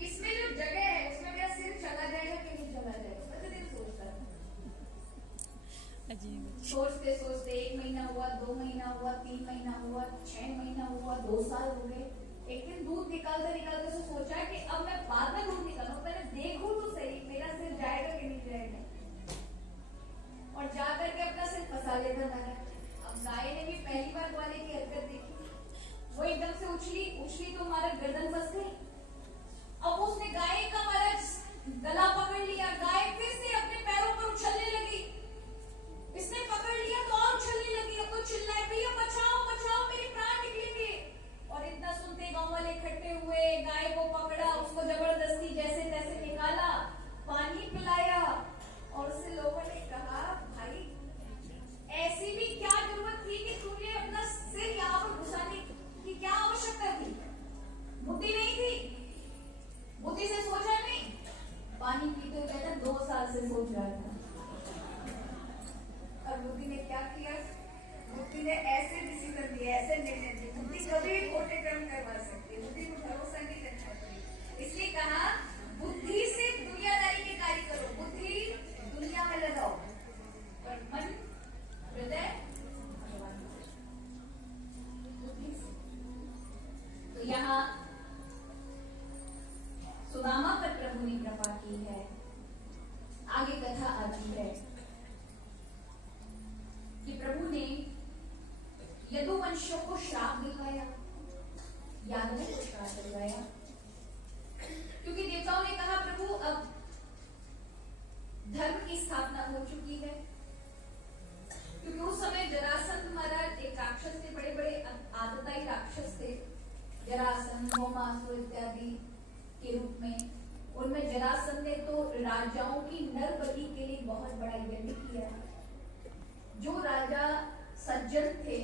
इसमें जो जगह है उसमें मेरा सिर चला जाएगा कि नहीं चला जाएगा, प्रतिदिन सोचता था। सोचते सोचते 1 महीना हुआ, 2 महीना हुआ, 3 महीना हुआ, 6 महीना हुआ, 2 साल हो गए। एक दिन दूध निकालते निकालते से सोचा कि अब मैं बाद में दूध निकालूं, पहले देखूं तो सही मेरा सिर जाएगा कि नहीं जाएगा। और जाकर के अपना सिर फंसा लेता था। अब गाय ने भी पहली बार ग्वाले की हरकत देखी, वो एकदम से उछली तो हमारा गर्दन फंस गई। अब उसने गाय का हमारा गला पकड़ लिया, गाय फिर से अपने पैरों पर उछलने लगी। इसने पकड़ लिया तो और उछलने लगी। अब तो चिल्लाए भैया बचाओ बचाओ मेरे प्राण निकलेंगे। और इतना सुनते गांव वाले इकट्ठे हुए, गाय को पकड़ा, उसको जबरदस्ती जैसे तैसे निकाला, पानी पिलाया। और उससे लोगों ने कहा भाई ऐसी भी क्या जरूरत थी कि तुमने अपना सिर यहाँ पर घुसाने की क्या आवश्यकता थी? बुद्धि नहीं थी? बुद्धि से सोचा नहीं? पानी पीते हुए कहता 2 साल से सोच रहा था। और बुद्धि ने क्या किया? बुद्धि ने ऐसे डिसीजन लिए, ऐसे निर्णय लिए। बुद्धि कभी भी खोटे कर्म करवा सकती है, बुद्धि को भरोसा नहीं करना चाहिए। इसलिए कहा बुद्धि से दुनियादारी के कार्य करो, बुद्धि दुनिया में लगाओ और मन हृदय भगवान बुद्धि से। तो यहाँ सुदामा पर प्रभु ने कृपा की है। आगे कथा आती है कि प्रभु ने यदुवंशियों को श्राप दिलवाया, यादवों को श्राप दिलवाया, क्योंकि देवताओं ने कहा प्रभु अब धर्म की स्थापना हो चुकी है। क्योंकि उस समय जरासंध महाराज एक राक्षस थे, बड़े बड़े आतताई राक्षस थे। जरासंध, गोमासुर इत्यादि के रूप में। उनमें जरासंध ने तो राजाओं की नर बलि के लिए बहुत बड़ा यज्ञ किया। जो राजा सज्जन थे,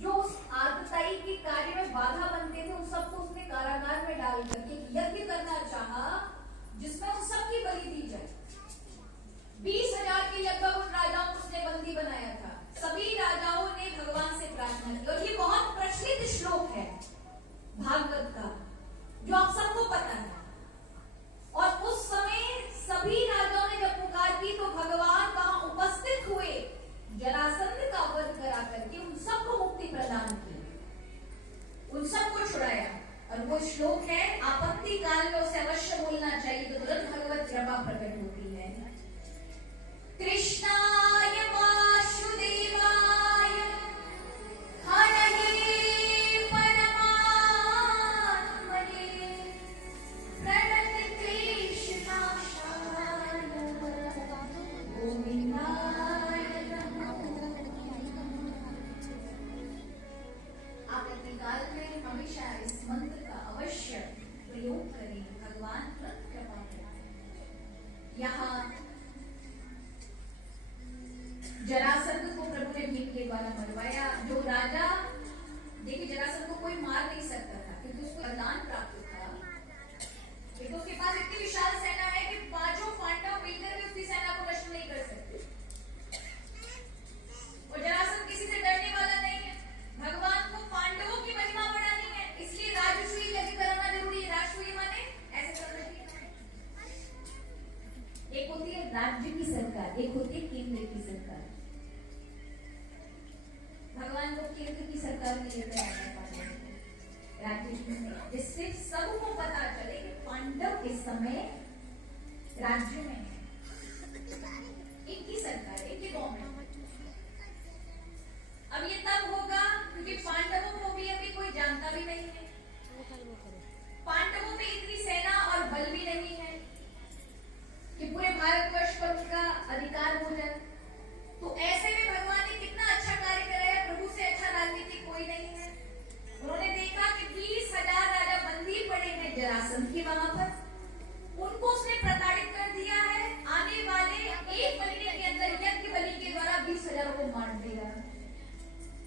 जो उस आतताई के कार्य में बाधा बनते थे, उन सबको उसने कारागार में डाल करके यज्ञ करना चाहा जिसमें उन सबकी बलि दी जाए। 20,000 के लगभग उन राजाओं को उसने बंदी बनाया था। सभी राजाओं ने भगवान से प्रार्थना की। और ये बहुत प्रचलित श्लोक है भागवत का, जो आप सबको पता है। और उस समय सभी राजाओं ने जब पुकार की तो भगवान वहां उपस्थित हुए, जरासंध का वध करा करके उन सबको मुक्ति प्रदान की, उन सबको छुड़ाया। और वो श्लोक है, आपत्ति काल में उसे अवश्य बोलना चाहिए तो तुरंत भगवत कृपा प्रकट होती है। कृष्णाय वासुदेवाय हरये हमेशा इस मंत्र का अवश्य प्रयोग करें, भगवान तुरंत कृपा करें। यहाँ जरासंध को प्रभु ने भीम के द्वारा मरवाया। जो राजा, देखिए जरासंध को कोई मार नहीं सकता था क्योंकि उसको वरदान प्राप्त था। तो उसके पास इतनी विशाल सेना है कि 5 पांडव मिलकर भी उसकी सेना को नष्ट नहीं कर सकते। और जरासंध किसी से डरने वाला नहीं है। भगवान को पांडवों की महिमा बढ़ानी है, इसलिए राजसूय यज्ञ कराना जरूरी है। राजसूय माने ऐसे समझिए, एक होती है राज्य की सरकार, एक होती है केंद्र की सरकार। भगवान को केंद्र की सरकार में लेकर आना पड़ता है, राज्य की नहीं, जिससे सबको पता चले कि पांडव इस समय राज्य में है, इनकी सरकार, इनकी गवर्नमेंट। अब ये तब होगा क्योंकि पांडवों को भी अभी कोई जानता भी नहीं है, पांडवों में इतनी सेना और बल भी नहीं है कि पूरे भारतवर्ष पर उनका अधिकार हो जाए। तो ऐसे में भगवान ने कितना अच्छा कार्य कराया, प्रभु से अच्छा राजनीति कोई नहीं है। उन्होंने देखा कि 20,000 राजा बंदी पड़े हैं जरासंध के वहां पर, उनको उसने प्रताड़ित कर दिया है। आने वाले 1 महीने के अंदर यज्ञ बलि के द्वारा 20,000 को मार देगा।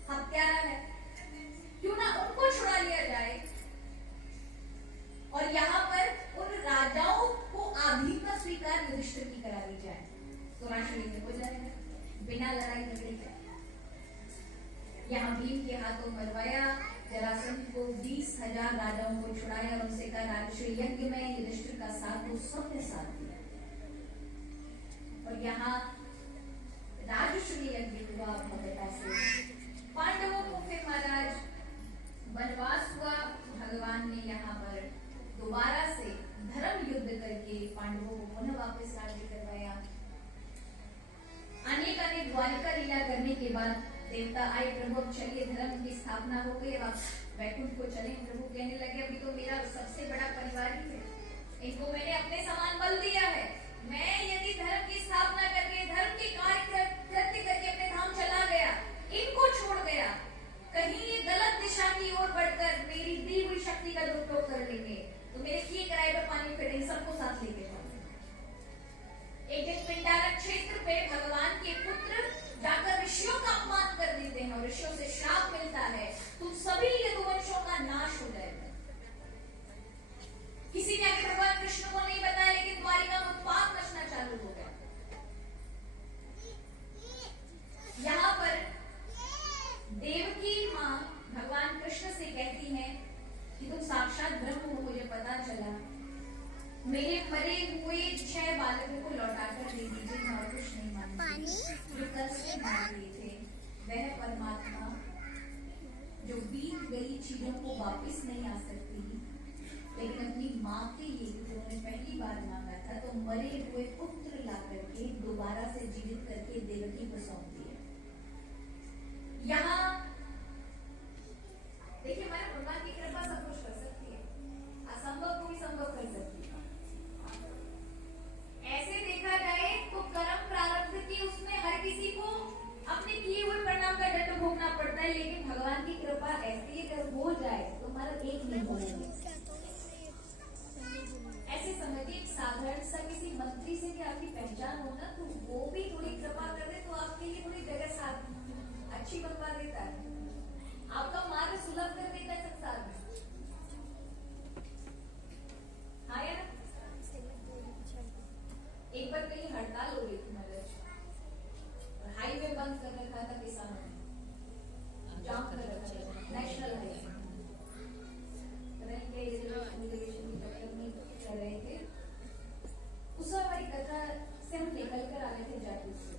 हत्यारा है, क्यों ना उनको छुड़ा लिया जाए बिना लड़ाई झगड़े के। यहाँ भीम के हाथों मरवाया, जरासंध को 20,000 राजाओं को छुड़ाया और उनसे कहा राजश्री यज्ञ में युधिष्ठिर का साथ तो सबने साथ दिया। और यहाँ राजश्री यज्ञ हुआ भव्यता से। पांडवों को फिर महाराज वनवास हुआ। भगवान ने यहाँ पर दोबारा से धर्म युद्ध करके पांडवों को पुनः वापस राज्य करवाया। अनेक अनेक द्वारिका लीला करने के बाद देवता आए, प्रभु अब चलिए धर्म की स्थापना हो गई, अब वैकुंठ को चले। प्रभु कहने लगे अभी तो मेरा सबसे बड़ा परिवार ही है, इनको मैंने अपने समान बल दिया है। मैं यदि धर्म की स्थापना करके धर्म के कार्य करते करके अपने धाम चला गया, इनको छोड़ गया, कहीं ये गलत दिशा की ओर बढ़कर मेरी दी हुई शक्ति का दुरुपयोग कर लेंगे तो मेरे किए कराए पर पानी फेरेंगे, सबको साथ लेके जाएंगे। एक दिन पिंडारक क्षेत्र पे भगवान के पुत्र जाकर ऋषियों का अपमान कर देते हैं और ऋषियों से श्राप मिलता है, तुम सभी यदुवंशों का नाश हो जाएगा। किसी ने आगे भगवान कृष्ण को नहीं बताया, लेकिन द्वारिका में उत्पात मचना चालू हो गया। यहाँ पर देवकी माँ भगवान कृष्ण से कहती है कि तुम साक्षात ब्रह्म हो, मुझे पता चला, मेरे मरे हुए 6 बालकों को लौटाकर दे दीजिए, मैं और कुछ नहीं मांगती। जो कल से मांग रहे थे वह परमात्मा जो बीत गई चीजों को वापस नहीं आ सकती, लेकिन अपनी माँ के लिए जो उन्होंने पहली बार मांगा था, तो मरे हुए पुत्र ला करके दोबारा से जीवित करके देवकी को सौंप दिया। यहाँ देखिए हमारे भगवान की कृपा सब कुछ कर सकती है, असंभव को भी संभव कर सकती है। ऐसे देखा जाए तो कर्म प्रारब्ध की उसमें हर किसी को अपने किए हुए परिणाम का दंड भोगना पड़ता है, लेकिन भगवान की कृपा ऐसी अगर हो जाए तो हमारा एक नहीं होगा। ऐसे समझिए साधारण सा किसी मंत्री से भी आपकी पहचान हो ना, तो वो भी थोड़ी कृपा कर दे तो आपके लिए थोड़ी जगह साथ अच्छी बनवा देता है, आपका मार्ग सुलभ कर देता है संसार में। हाँ यार, एक बार कहीं हड़ताल हो रही थी महाराज, हाईवे बंद कर रखा था किसानों ने, जाम कर रखा था नेशनल हाईवे, कर रहे थे। उस हमारी कथा से हम निकल कर आ रहे थे जादू से,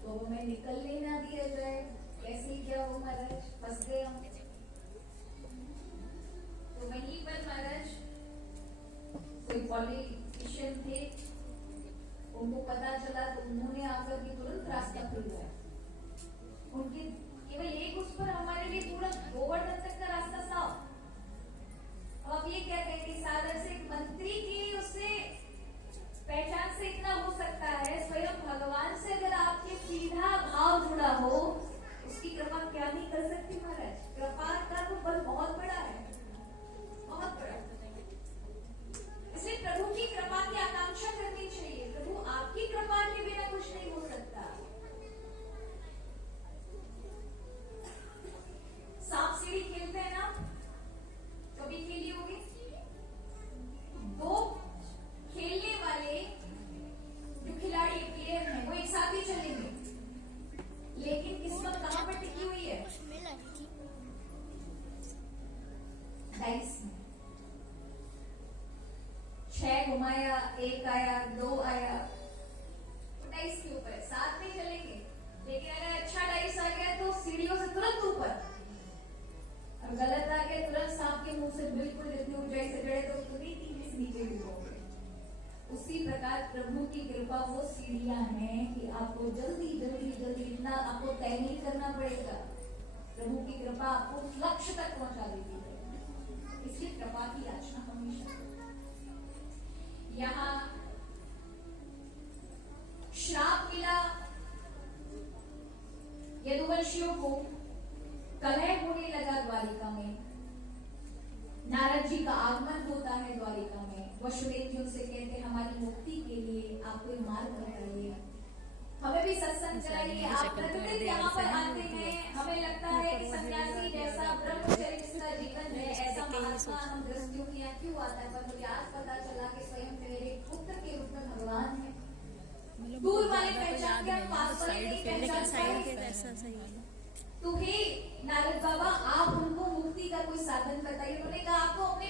तो हमें निकलने ना दिया जाए, कैसे क्या हो महाराज, फंस गए हम। तो वहीं पर महाराज कोई पॉलिटिशियन थे, उनको पता चला तो उन्होंने आकर के तुरंत रास्ता खुलवाया। उनके केवल एक उस पर हमारे लिए पूरा गोवर्धन तक का रास्ता साफ। अब ये क्या कहेंगे, साधारण से एक मंत्री की उससे पहचान से इतना हो सकता है, स्वयं भगवान से अगर आपके सीधा भाव जुड़ा हो, उसकी कृपा क्या नहीं कर सकती महाराज। कृपा का तो बल बहुत बड़ा है, बहुत बड़ा। इसलिए प्रभु की कृपा की आकांक्षा करनी चाहिए। प्रभु आपकी कृपा के बिना कुछ नहीं हो सकता। सांप सीढ़ी खेलते हैं ना, कभी खेली होगी? दो खेलने वाले जो खिलाड़ी प्लेयर हैं वो एक साथ ही चलेंगे, लेकिन किस्मत कहां पर टिकी हुई है? डाइस में। 6 घुमाया, 1 आया, 2 आया, तो डाइस के ऊपर साथ में चलेंगे। लेकिन अगर अच्छा डाइस आ गया तो सीढ़ियों से तुरंत ऊपर, और गलत आ गया तुरंत सांप के मुंह से बिल्कुल जितनी ऊंचाई से चढ़े तो पूरी तेजी से नीचे गिरोगे। उसी प्रकार प्रभु की कृपा वो सीढ़ियां हैं कि आपको जल्दी जल्दी जल्दी इतना आपको तय नहीं करना पड़ेगा, प्रभु की कृपा आपको उस लक्ष्य तक पहुंचा देती है। इसलिए कृपा की याचना हमेशा। यहाँ श्राप मिला यदुवंशियों को, कलह होने लगा द्वारिका में, नारद जी का आगमन होता है द्वारिका में। वसुदेव जी उनसे कहते हमारी मुक्ति के लिए आप कोई मार्ग बताइए, हमें भी सत्संग कराइए। आप प्रतिदिन यहाँ पर आते हैं, हमें लगता है कि सन्यासी जैसा ब्रह्मचर्य जिसका जीवन है, ऐसा महात्मा हम गृहस्थियों के यहाँ क्यों आता है? पर मुझे आज पता चला कि स्वयं मेरे पुत्र के रूप में भगवान है। दूर वाली ज्यादा तो पहचान याद के हम नहीं है, पास वाले साइड नहीं पे पहचान साइड पाए। पे ऐसा सही है। तो हे नारद बाबा, आप उनको मुक्ति का कोई साधन बताइए। उन्होंने कहा आप तो अपने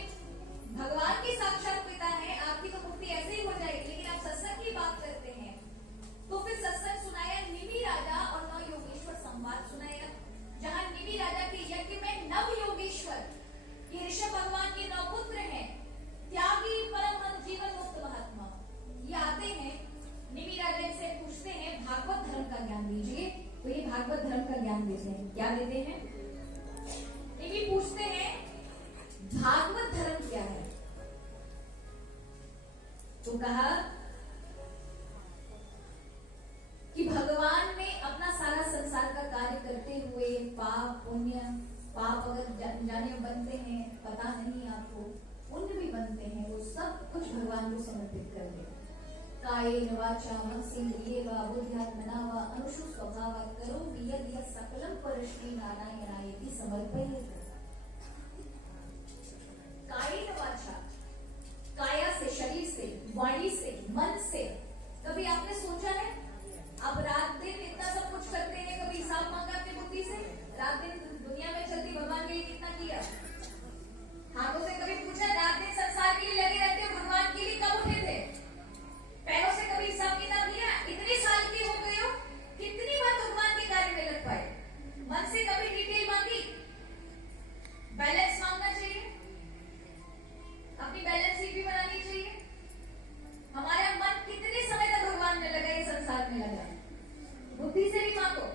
भगवान के साक्षात पिता हैं, आपकी तो मुक्ति ऐसे ही हो जाएगी, लेकिन आप सत्संग की बात करते हैं। तो फिर सत्संग सुनाया, निमि राजा और नव योगेश्वर संवाद सुनाया, जहां निमि राजा के यज्ञ में नव योगेश्वर ये ऋषभ भगवान के नौ पुत्र हैं, त्यागी परमहंस जीवन मुक्त महात्मा, ये आते हैं। निमि राजा से पूछते हैं भागवत धर्म का ज्ञान दीजिए, तो ये भागवत धर्म का ज्ञान देते हैं। क्या देते हैं? निमि पूछते हैं भागवत धर्म क्या है? तो कहा कि भगवान ने अपना सारा संसार का कार्य करते हुए पाप पुण्य, पाप अगर जाने बनते हैं, पता नहीं आपको, पुण्य भी बनते हैं, वो सब कुछ भगवान को समर्पित कर दे। कायेन वाचा मनसेन्द्रियेर्वा बुद्ध्यात्मना वा अनुषु स्वभावात् करोमि यद् यत् सकलं परश्री नारायणायेति समर्पयेत्। कायेन वाचा, काया से, शरीर से, वाणी से, मन से। कभी आपने सोचा है आप रात दिन इतना सब कुछ करते हैं, कभी हिसाब मांगा अपनी बुद्धि से? रात दिन दुनिया में चलती भगवान के लिए कितना किया? हाथों से कभी पूछा रात दिन संसार के लिए लगे रहते हो, भगवान के लिए कब उठे थे? पैरों से कभी हिसाब किताब लिया? इतने साल की हो गए हो, कितनी बार भगवान के कार्य में लग पाए? मन से कभी डिटेल मांगी? बैलेंस मांगना चाहिए, अपनी बैलेंस शीट भी बनानी चाहिए। हमारा मन कितने समय तक भगवान में लगा, ये संसार में लगा? बुद्धि से भी मांगो।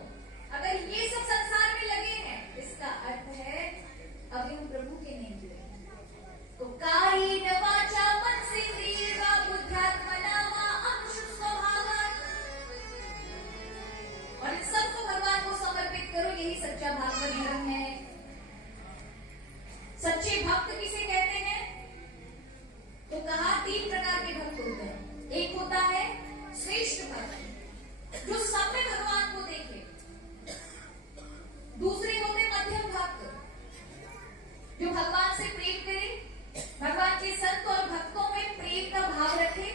अगर ये सब संसार में लगे हैं, इसका अर्थ है अभी हम प्रभु के नहीं जुड़े। तो कायेन वाचा मनसेन्द्रियेर्वा बुद्ध्यात्मना वा अनुषु स्वभावात्, और इन सबको भगवान को समर्पित करो, यही सच्चा भागवत धर्म है। सच्चे भक्त किसे कहते हैं? तो कहा 3 प्रकार के भक्त होते हैं। एक होता है श्रेष्ठ भक्त, जो सब में भगवान को देखे। दूसरे होते मध्यम भक्त, जो भगवान से प्रेम करे, भगवान के संत और भक्तों में प्रेम का भाव रखे,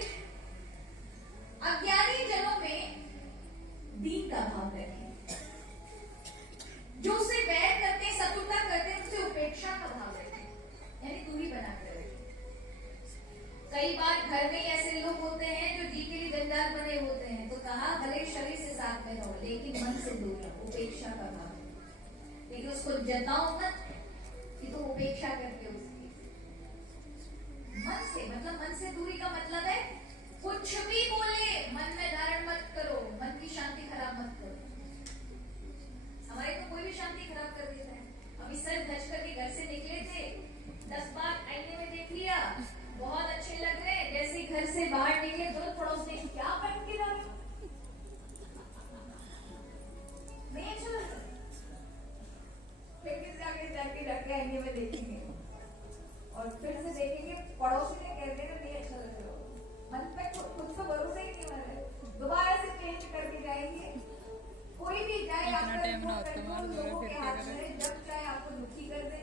अज्ञानी जनों में दीन का भाव रखे, जो उसे वैर करते, शत्रुता करते, उसे उपेक्षा का भाव रखे, यानी दूरी बनाकर रखे। कई बार घर में ऐसे लोग होते हैं जो जी के लिए जंजाल बने होते हैं, तो कहा भले शरीर से साथ में रहो, लेकिन मन से दूर रहो, उपेक्षा का भाव। लेकिन उसको जताओ मत कि तो उपेक्षा करके उसकी। मन से मतलब, मन से दूरी का मतलब है कुछ भी बोले मन में धारण मत करो, मन की शांति खराब मत करो। हमारे तो कोई भी शांति खराब कर देता है। अभी सर धज करके घर से निकले थे, 10 बार आईने में देख लिया, बहुत अच्छे लग रहे, जैसे ही घर से बाहर निकले तो पड़ोस ने क्या पहन के डाले, नहीं अच्छा लगा। लेकिन जाके आईने में देखेंगे और फिर से देखेंगे, पड़ोसी ने कह देगा नहीं अच्छा लग रहा, मन पे खुद को भरोसा ही नहीं हो रहा है, दोबारा से चेंज करके जाएंगे। कोई भी जाए आपका लोगों के हाथ में, जब चाहे आपको दुखी कर दे,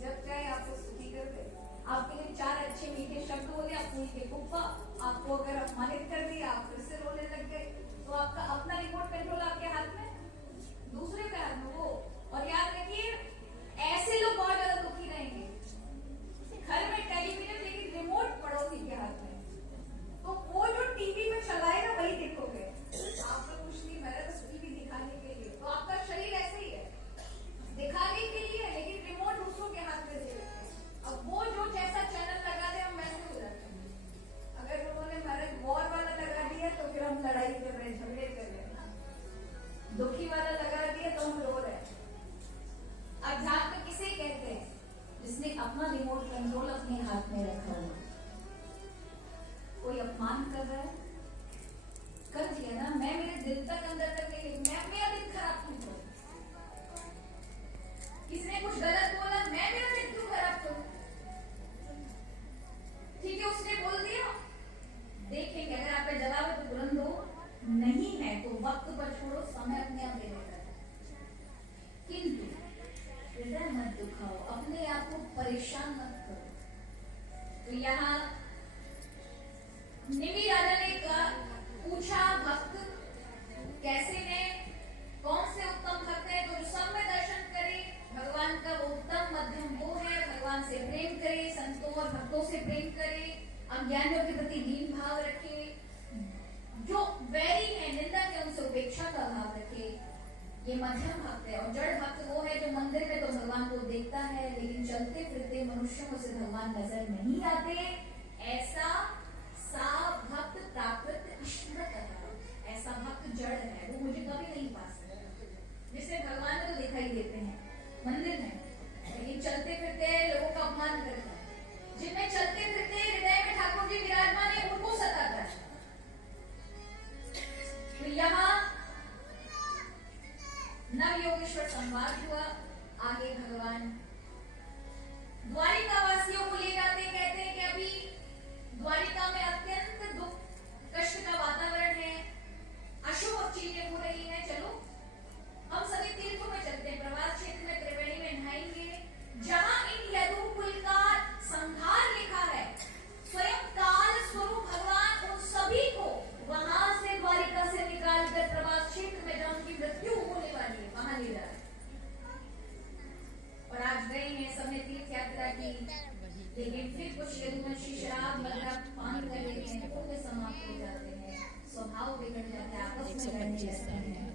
जब चाहे आपको सुखी कर दे, आपके लिए 4 अच्छे मीठे शब्द बोले, आप फूल के कुप्पा, आपको अगर अपमानित कर दिया, आप फिर से रोने लग गए, तो आपका अपना रिमोट कंट्रोल आपके हाथ में, दूसरे के हाथ में वो। और याद रखिए, ऐसे लोग बहुत ज्यादा दुखी रहेंगे। घर में टेलीविजन, लेकिन रिमोट पड़ोसी के हाथ में, तो वो जो टीवी में चलाएगा वही देखोगे। आपको कुछ नहीं, मेरा तो टीवी दिखाने के लिए, तो आपका शरीर ऐसे ही है, दिखाने के लिए, लेकिन रिमोट दूसरों के हाथ में दे देते हैं। अब वो जो जैसा चैनल लगा दे, हम वैसे हो जाते हैं। अगर उन्होंने मैरिज वॉर वाला लगा दिया तो फिर हम लड़ाई कर रहे हैं, झगड़े कर रहे हैं। दुखी वाला लगा दिया तो हम रो रहे हैं। अध्यात्म किसे कहते हैं? जिसने अपना रिमोट कंट्रोल अपने हाथ में रखा हो। कोई अपमान कर रहा है, कर दिया ना, मैं मेरे दिल तक अंदर तक नहीं, मैं मेरा दिल खराब क्यों करूं? किसने कुछ गलत बोला, मैं मेरा दिल क्यों खराब करूं? ठीक है, उसने बोल दिया, देखेंगे अगर आपका जवाब है तो तुरंत दो, नहीं है तो वक्त पर छोड़ो, समय अपने आप दे देता है। किंतु हृदय मत दुखाओ, अपने आप को परेशान मत करो। तो यहाँ निमि राजा ने कहा पूछा भक्त कैसे हैं, कौन से उत्तम भक्त है, तो जो सब में दर्शन करे भगवान का वो उत्तम मध्यम वो है, भगवान से प्रेम करे, संतों और भक्तों से प्रेम करे, अज्ञानियों के प्रति दीन भाव रखे, जो वैरी है निंदा के उनसे उपेक्षा का भाव रखे, ये मध्यम भक्त है। और जड़ भक्त वो है जो मंदिर में तो भगवान को देखता है लेकिन चलते फिरते मनुष्यों से भगवान नजर नहीं आते, ऐसा सा भक्त प्राकृत ईश्वर है, ऐसा भक्त जड़ है, वो मुझे कभी नहीं पा सकता। जिससे भगवान में तो दिखाई देते हैं मंदिर में, लेकिन चलते फिरते लोगों का अपमान करता है, जिनमें चलते फिरते हृदय में ठाकुर जी विराजमान है उनको सताता है। तो यहाँ नव योगेश्वर संवाद हुआ। आगे भगवान द्वारिका वासियों को ले जाते, कहते हैं कि अभी द्वारिका में अत्यंत दुख कष्ट का वातावरण है, अशुभ चीजें हो रही हैं, चलो हम सभी तीर्थों में चलते हैं, प्रवास क्षेत्र में त्रिवेणी में नहाएंगे, जहां इन यदु कुल का संहार लिखा है, स्वयं काल स्वरूप भगवान उन सभी को वहां से द्वारिका से निकालकर प्रवास क्षेत्र में जहां उनकी मृत्यु होने वाली है वहां ले जा रहे हैं। और आज गए हैं सबने तीर्थ यात्रा की, लेकिन फिर कुछ यदुवंशी शराब मदिरा पान कर लेते हैं, पुण्य समाप्त हो जाते हैं, स्वभाव बिगड़ जाता है, आपस में लड़ने लगते हैं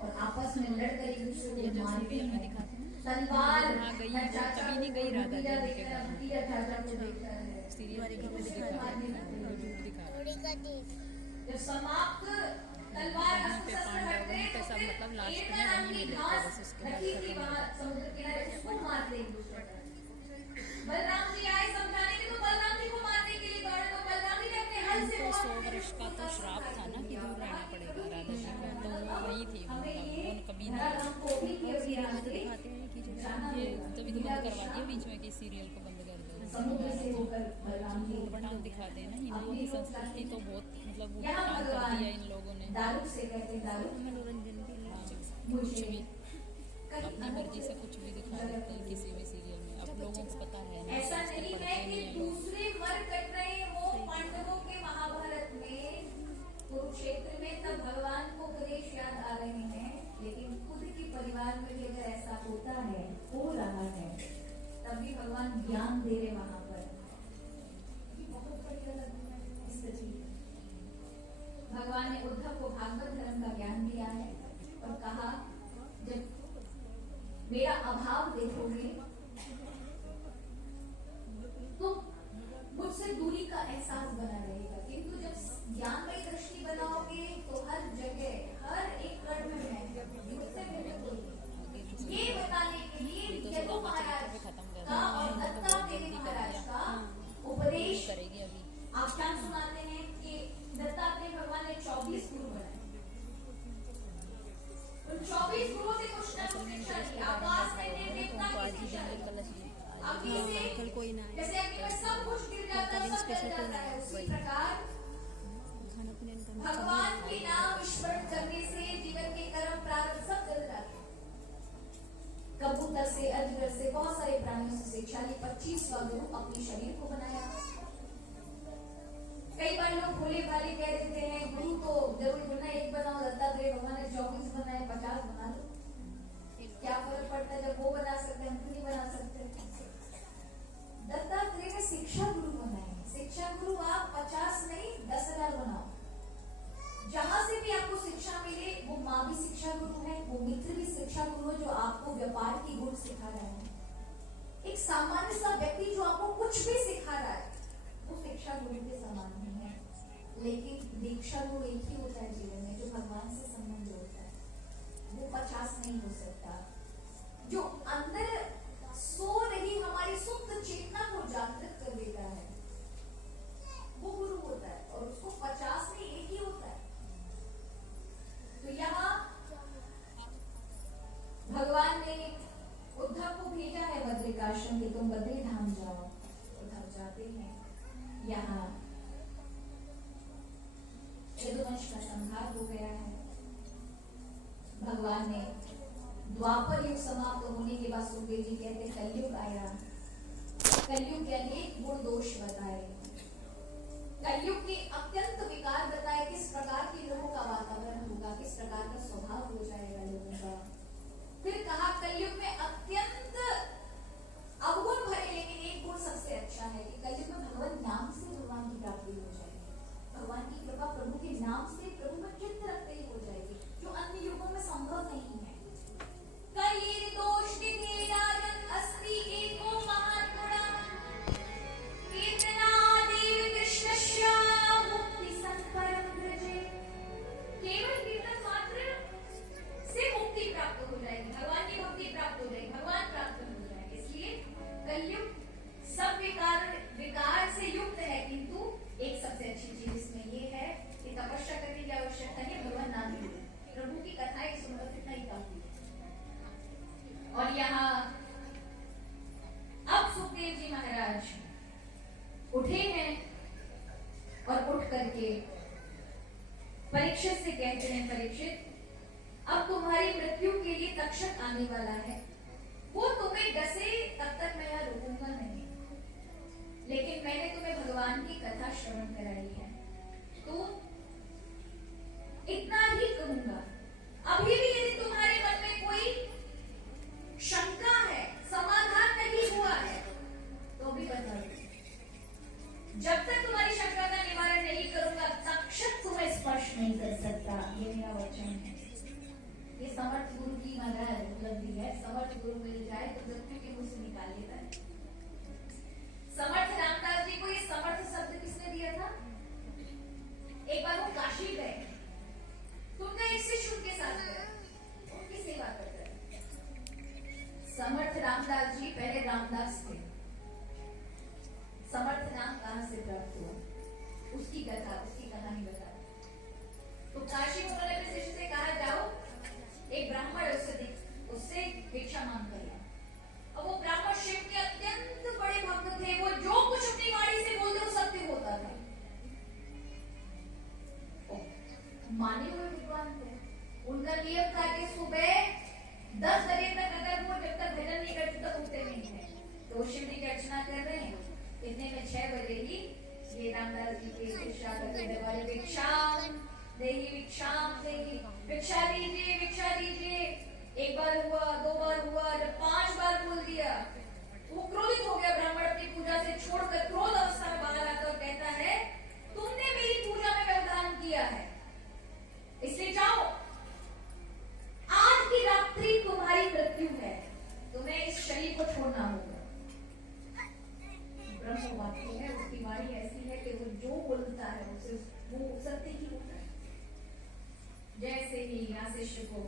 और आपस में लड़कर एक दूसरे को मारते हैं। तलवार चाचा कभी नहीं गई राधा भतीजा जी देखता है, भतीजा चाचा को देखता है, जब समाप्त तलवार अस्त्र शस्त्र हटते हैं तो फिर मतलब लास्ट एक में नाम वहीं की मिलते घास हैं, उसके बाद रखी थी खत्म हो वहां जाता है। समुद्र किनारे, उसको मारते एक दूसरे को। बलराम जी आए समझाने के, तो बलराम जी को मारने के लिए दौड़े, तो बलराम जी ने अपने हल से उनको 100 बहुत वर्ष का तो श्राप था ना कि दूर रहना पड़ेगा राधा जी को, तो वो वही थी, मतलब वो कभी नहीं। सीरियल में तो दिखाते हैं कि जो ये तभी तो बंद करवा दिया बीच में कि सीरियल को बंद कर दो, समुद्र से होकर बलराम जी बटाम दिखाते हैं ना, इन लोगों की संस्कृति तो बहुत मतलब वो यहाँ काम कर भगवान दिया इन लोगों ने, दारू से कहते हैं, दारू मनोरंजन के लिए कुछ मुझे भी अपनी मर्जी से कुछ भी दिखा देते हैं किसी भी सीरियल में। अब लोगों को पता है ना, ऐसा संस्कार नहीं पढ़ते है कि नहीं है लोग। दूसरे मर कट रहे हो पांडवों के महाभारत में कुरुक्षेत्र में, तब भगवान को उपदेश याद आ रहे हैं, लेकिन खुद के परिवार में भी अगर ऐसा होता है, हो रहा है, तब भी भगवान ज्ञान दे रहे वहां पर। ये बहुत बड़ी अलग स्थिति है। भगवान ने उद्धव को भागवत धर्म का ज्ञान दिया है और कहा जब मेरा अभाव देखोगे तो मुझसे दूरी का एहसास बना रहेगा, किंतु जब ज्ञानमयी दृष्टि बनाओगे तो हर जगह हर एक कण में मैं मुझसे मिलने को ये बताने के लिए यदु महाराज का और दत्तात्रेय महाराज का उपदेश करेगी अभी। आप क्या सुनाते हैं कि दत्तात्रेय भगवान ने 24 गुरु बनाए, उन 24 गुरुओं से कुछ न कुछ शिक्षा ली, आकाश में देवता की शिक्षा ली, अग्नि से कल कोई ना जैसे अग्नि में सब कुछ गिर जाता है, सब जल जाता है, उसी प्रकार खाना पीने का भगवान के नाम स्मरण करने से जीवन के कर्म प्रारंभ सब जल जाते हैं। कबूतर से, अजगर से, बहुत सारे प्राणियों से शिक्षा ली, 25वां गुरु अपने शरीर को बनाया। कई बार लोग भोले भाले कह देते हैं गुरु तो जरूर बनना एक बनाओ, दत्तात्रेय भगवान ने 24 बनाए, 50 बना लो, क्या फर्क पड़ता है, जब वो बना सकते हम क्यों नहीं बना सकते। दत्तात्रेय ने शिक्षा गुरु बनाए, शिक्षा गुरु आप 50 नहीं 10,000 बनाओ, जहां से भी आपको शिक्षा मिले, वो माँ भी शिक्षा गुरु है, वो मित्र भी शिक्षा गुरु है जो आपको व्यापार की गुण सिखा रहा है। एक सामान्य सा व्यक्ति जो आपको कुछ भी सिखा रहा है वो शिक्षा गुरु के समान नहीं है, लेकिन दीक्षा गुरु एक ही होता है जीवन में जो भगवान से संबंध होता है, वो 50 नहीं हो सकता। जो अंदर सो रही हमारी सुप्त चेतना को जागृत कर देता है वो गुरु होता है, और उसको 50 में एक ही होता है। तो यहाँ भगवान ने उद्धव को भेजा है बद्रिकाश्रम के, तुम बद्री धाम जाओ। उद्धव जाते हैं, यहाँ यदुवंश का संहार हो गया है। भगवान ने द्वापर युग समाप्त होने के बाद सुखदेव जी कहते कलयुग आया, कलयुग के अनेक गुण दोष बताए, कलयुग के अत्यंत विकार बताए, किस प्रकार के लोगों का वातावरण होगा, किस प्रकार का स्वभाव हो जाएगा लोगों का। फिर कहा कलयुग में अत्यंत अवगुण भरे लेकिन एक गुण सबसे अच्छा है कि कलयुग में भगवान नाम से भगवान की प्राप्ति हो जाएगी, भगवान की कृपा प्रभु के नाम से प्रभु में चित्त रखते ही हो जाएगी, जो अन्य युगों में संभव नहीं है। कलिर दोष दिखे राजन अस्ति एको महान गुणा, कीर्तना देव कृष्णस्य मुक्ति संपरम व्रजे। केवल कीर्तन मात्र से मुक्ति प्राप्त हो जाएगी, भगवान की मुक्ति प्राप्त हो जाएगी, भगवान प्राप्त हो जाएगी। इसलिए कलयुग सब विकार से युक्त है, किंतु एक सबसे अच्छी चीज इसमें ये है कि तपस्या करने की आवश्यकता नहीं, भगवान नाम ही प्रभु की कथाएं सुनकर कितना ही काफी है। और यहाँ अब सुखदेव जी महाराज उठे हैं और उठ करके परीक्षित से कहते हैं, परीक्षित अब तुम्हारी मृत्यु के लिए तक्षक आने वाला है, वो तुम्हें डसे तब तक मैं यहाँ रुकूंगा नहीं, लेकिन मैंने तुम्हें भगवान की कथा श्रवण कराई है, तो इतना ही कहूंगा। अभी भी यदि तुम्हारे मन में कोई शंका है, समाधान नहीं हुआ है, तो भी बता दो। जब तक तुम्हारी शंका का निवारण नहीं करूंगा, तक्षक तुम्हें स्पर्श नहीं कर सकता। ये मेरा वचन है। ये समर्थ गुरु की महाराज उपलब्धि है। समर्थ गुरु मिल जाए तो मृत्यु के मुंह से निकाल लेता है। समर्थ रामदास जी को ये समर्थ शब्द किसने दिया था? एक बार वो काशी गए, तो उनका एक शिष्य उनके साथ गया, उनकी सेवा कर रहे। समर्थ रामदास जी पहले रामदास थे। समर्थ नाम कहां से प्राप्त हुआ, उसकी कथा, उसकी कहानी बता। तो काशी में उन्होंने अपने शिष्य से कहा, जाओ एक ब्राह्मण है, उससे भिक्षा मांग कर लाओ। अब वो ब्राह्मण शिव के अत्यंत बड़े भक्त थे, वो जो कुछ अपनी वाणी से बोलते वो सत्य होता था। माने हुए विद्वान थे। उनका नियम था कि सुबह 10 बजे तक अगर वो जब तक भजन नहीं करते तब उठते नहीं थे। तो वो शिव जी की अर्चना कर रहे हैं, इतने में 6 बजे ही ये रामदास जी के शिष्य करते दरबार भिक्षाम देही, भिक्षाम देही, भिक्षा दीजिए, भिक्षा दीजिए। एक बार हुआ, 2 बार हुआ, जब 5 बार बोल दिया, वो क्रोधित हो गया। ब्राह्मण अपनी पूजा से छोड़कर क्रोध अवस्था में बाहर आकर कहता है, तुमने मेरी पूजा में व्यवधान किया है, इसलिए जाओ, आज की रात्रि तुम्हारी मृत्यु है, तुम्हें इस शरीर को छोड़ना होगा। ब्रह्म वाक्य है, उसकी वाणी ऐसी है कि वो जो बोलता है उसे वो सत्य ही होता है। जैसे ही यहाँ शिष्य को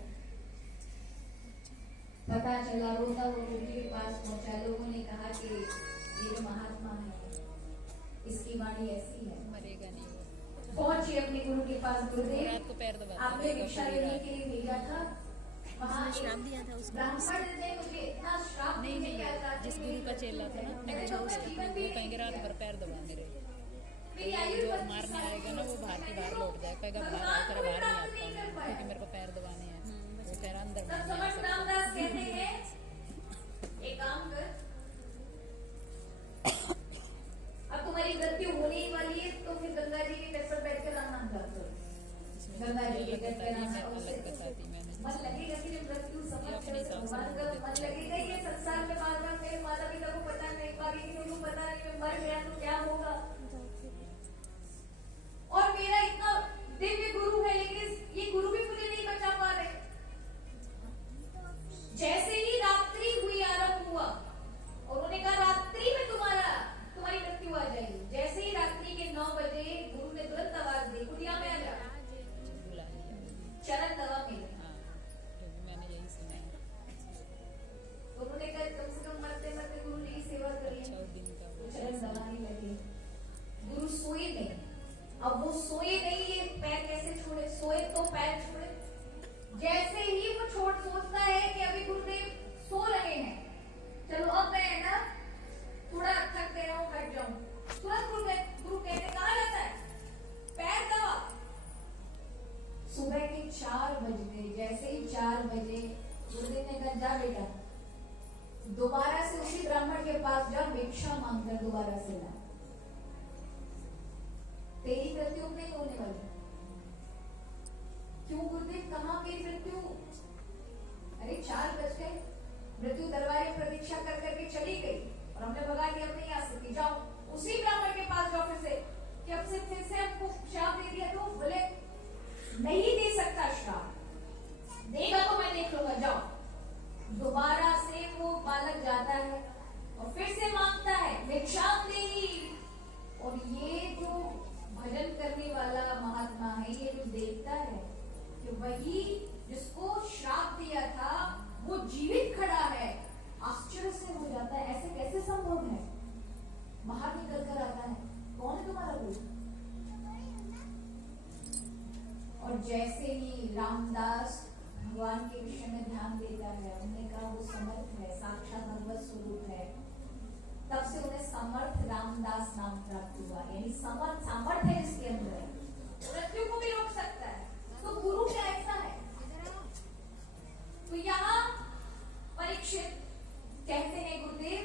पता चला, रोता वो गुरु जी के पास पहुंचा। लोगों ने कहा कि ये जो महात्मा है, इसकी वाणी ऐसी है, मरेगा नहीं। पहुंची अपने गुरु के पास। गुरुदेव, रात को पैर दबा आपने भिक्षा लेने के लिए भेजा था, वहाँ श्राप दिया था उसको। ब्राह्मण ने मुझे इतना श्राप नहीं देने नहीं, का जिस गुरु का चेला था ना, अपने गुरु उसका वो कहेंगे रात भर पैर दबाने रहे, तो जो मारने आएगा ना वो बाहर की बाहर लौट जाए, कहेगा बाहर आकर बाहर नहीं आता हूँ क्योंकि मेरे को पैर दबाने हैं, वो पैर अंदर तब नहीं आ समर्थ रामदास कहते हैं, एक काम कर, अब तुम्हारी मृत्यु होने ही वाली है, तो फिर गंगा जी के तट पर बैठकर राम जाप करो। गंगा जी के तट पर मन लगेगा कि मृत्यु समझ मन लगेगा। ये संसार में बार बार मेरे माता पिता को पता नहीं, किसी को पता नहीं, मैं मर गया तो क्या होगा। और मेरा इतना दिव्य गुरु है, लेकिन ये गुरु भी मुझे नहीं बचा पा रहे। जैसे ही रात्रि हुई, आरंभ हुआ, और उन्होंने कहा रात्रि में तुम्हारी मृत्यु आ जाएगी। जैसे ही रात्रि के 9 बजे गुरु ने तुरंत आवाज दी, कुटिया में आ जा, चरण दवा मिले। मैंने यही सुना है। उन्होंने कहा कम से कम मरते मरते गुरु ने सेवा करी, तो चरण दबाने लगे। गुरु सोए नहीं। अब वो सोए नहीं, ये पैर कैसे छोड़े? सोए तो पैर छोड़े। जैसे ही वो सोचता है कि अभी गुरुदेव सो रहे हैं, चलो अब मैं ना थोड़ा थक गया हूँ, हट जाऊं, तुरंत गुरु कहते कहा जाता है, पैर दबा। सुबह के 4 बज गए। जैसे ही 4 बजे गुरुदेव ने कहा, जा बेटा, दोबारा से उसी ब्राह्मण के पास जा, भिक्षा मांगकर दोबारा से ला। तेरी मृत्यु नहीं होने वाली। क्यों गुरुदेव, कहाँ मेरी मृत्यु? अरे 4 बज गए, मृत्यु दरबार में प्रतीक्षा कर करके चली गई और हमने भगा दिया, अब नहीं आ सकती, जाओ उसी ब्राह्मण के पास जाओ फिर से, कि अब से फिर से हमको श्राप दे दिया। तो बोले नहीं दे सकता श्राप, देगा तो मैं देख लूंगा, जाओ। दोबारा से वो बालक जाता है और फिर से मांगता है भिक्षाम देही। और ये जो भजन करने वाला महात्मा है, ये जो देखता है कि वही जिसको श्राप दिया था वो जीवित खड़ा है, आश्चर्य से हो जाता है, ऐसे कैसे संभव है? बाहर निकल कर आता है, कौन है तुम्हारा गुरु? और जैसे ही रामदास भगवान के विषय में ध्यान देता है, उन्होंने कहा वो समर्थ है, साक्षात भगवत स्वरूप है, तब से उन्हें समर्थ रामदास नाम प्राप्त हुआ। यानी सामर्थ है जिसके अंदर, मृत्यु को भी रोक सकता है। तो गुरु क्या ऐसा है? तो यहाँ परीक्षित कहते हैं गुरुदेव,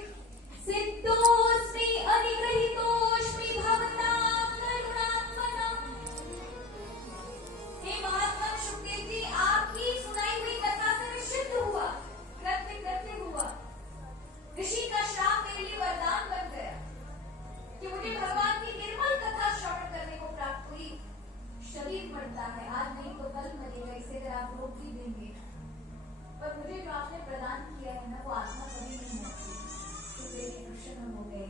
सिद्धोस्मि अनिग्रहितोस्मि भवतां करुणात्मनः। हे महात्मा शुकदेव जी, आपकी सुनाई हुई कथा से मैं सिद्ध हुआ, कृत्य हुआ। ऋषि का श्राप मेरे लिए वरदान बन गया कि मुझे भगवान की निर्मल कथा श्रवण करने को प्राप्त हुई। शरीर मरता है, आज नहीं तो कल मरेगा, इसे अगर आप रोक ही देंगे, पर मुझे जो आपने प्रदान किया है ना, वो आत्मा कभी नहीं मरती। तो मेरे प्रसन्न हो गए।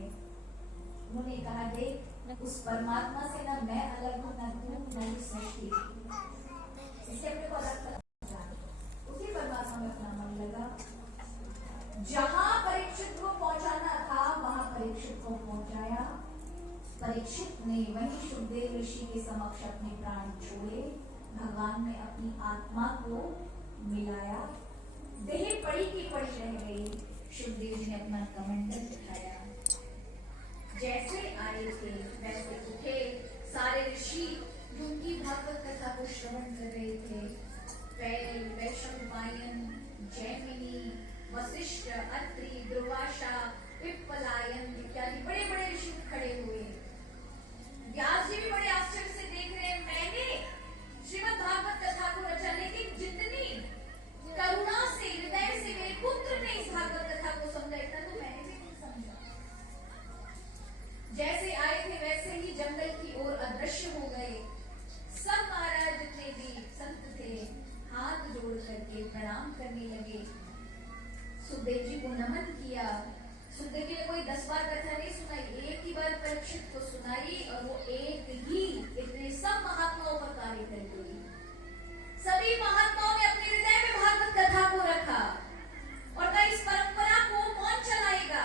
उन्होंने कहा, देख उस परमात्मा से ना मैं अलग हूँ, ना तू, ना ही सृष्टि, इससे अपने को अलग कर उसी परमात्मा में अपना मन लगा। जहां परीक्षित को पहुंचाना था वहां परीक्षित को पहुंचाया। परीक्षित ने वही सुखदेव ऋषि के समक्ष अपने प्राण छोड़े, भगवान में अपनी आत्मा को मिलाया। देह पड़ी की पड़ी रह गई। सुखदेव जी ने अपना कमंडल दिखाया। जैसे आए थे वैसे उठे सारे ऋषि जो उनकी भागवत कथा को श्रवण कर रहे थे। पैल, वैशंपायन, जैमिनी, वशिष्ठ, अत्रि, दुर्वासा, पिप्पलायन इत्यादि बड़े बड़े ऋषि खड़े हुए। व्यास जी भी बड़े आश्चर्य से देख रहे हैं, मैंने श्रीमद् भागवत कथा को रचा, लेकिन जितनी करुणा से हृदय से मेरे पुत्र ने इस भागवत कथा को समझा, इतना तो मैंने भी नहीं समझा। जैसे आए थे वैसे ही जंगल की ओर अदृश्य हो गए। सब महाराज जितने भी संत थे हाथ जोड़ करके प्रणाम करने लगे। सुखदेव जी को नमन किया। सुखदेव जी ने कोई 10 बार कथा नहीं सुनाई, एक ही बार परीक्षित को सुनाई और वो एक ही इतने सब महात्माओं पर कार्य कर गई। सभी महात्माओं ने अपने हृदय में भागवत कथा को रखा और कहा इस परंपरा को कौन चलाएगा।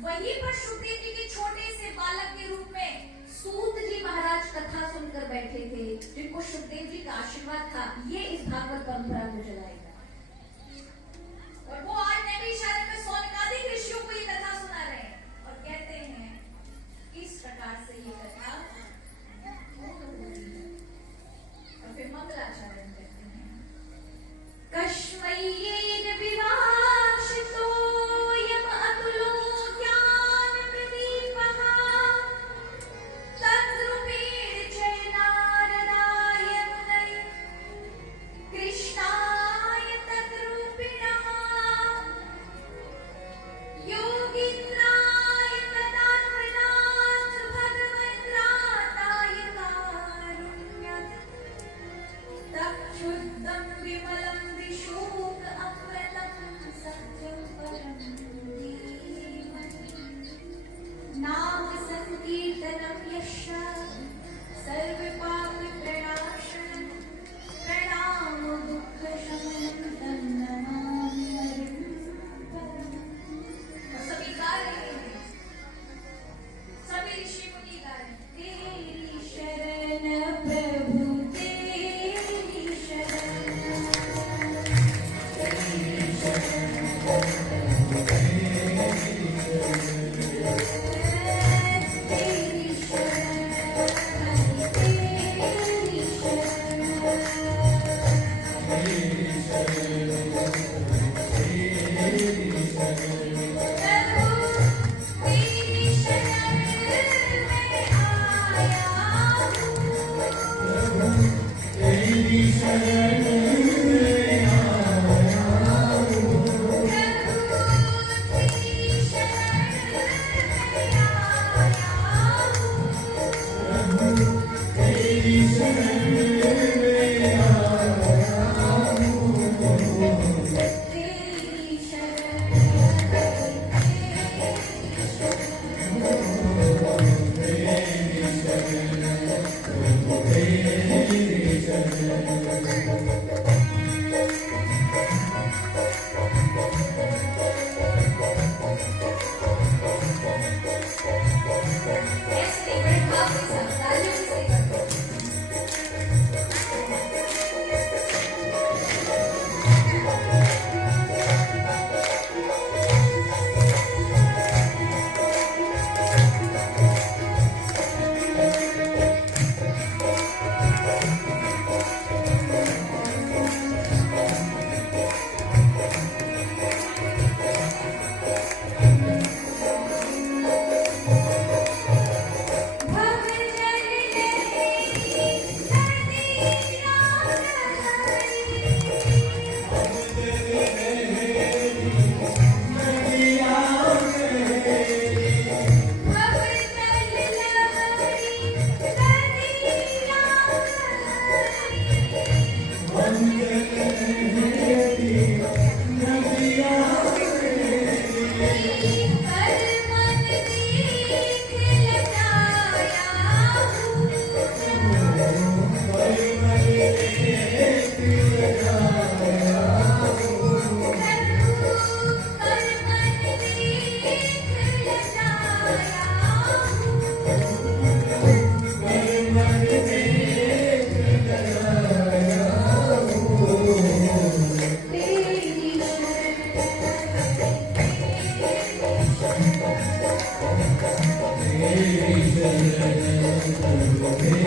वहीं पर सुखदेव जी के छोटे से बालक के रूप में सूत जी महाराज कथा सुनकर बैठे थे, जिनको सुखदेव जी का आशीर्वाद था, ये इस भागवत परंपरा को चलाएगा। और वो आज नए इशारे में सौनकादिक ऋषियों को ये कथा सुना रहे हैं और कहते हैं इस प्रकार से ये कथा और फिर मंगलाचरण कहते हैं। कश्मयेन विभाषितो यम अतुलो ज्ञान प्रदीपः तद्रूपेण च नारदाय मुनये कृष्णाय तद्रूपिणः योगीन्द्राय तदान्वनात् भगवद्राताय कारुण्यात् तच्छुद्धं विमलं विशोक अमृतं सत्यं परं धीमहि। नाम संकीर्तनं यस्य सर्वपापप्रणाशनं प्रणामो दुःखशमनं तं नमामि हरिं परम्। और सभी गा रहे हैं, सभी ऋषि मुनि गा रहे हैं, तेरी शरण प्रभु तेरी शरण, तेरी शरण, तेरी शरण, तेरी तेरी ऐसे बड़े भाव के साथ तालियों से करते हैं। Amen.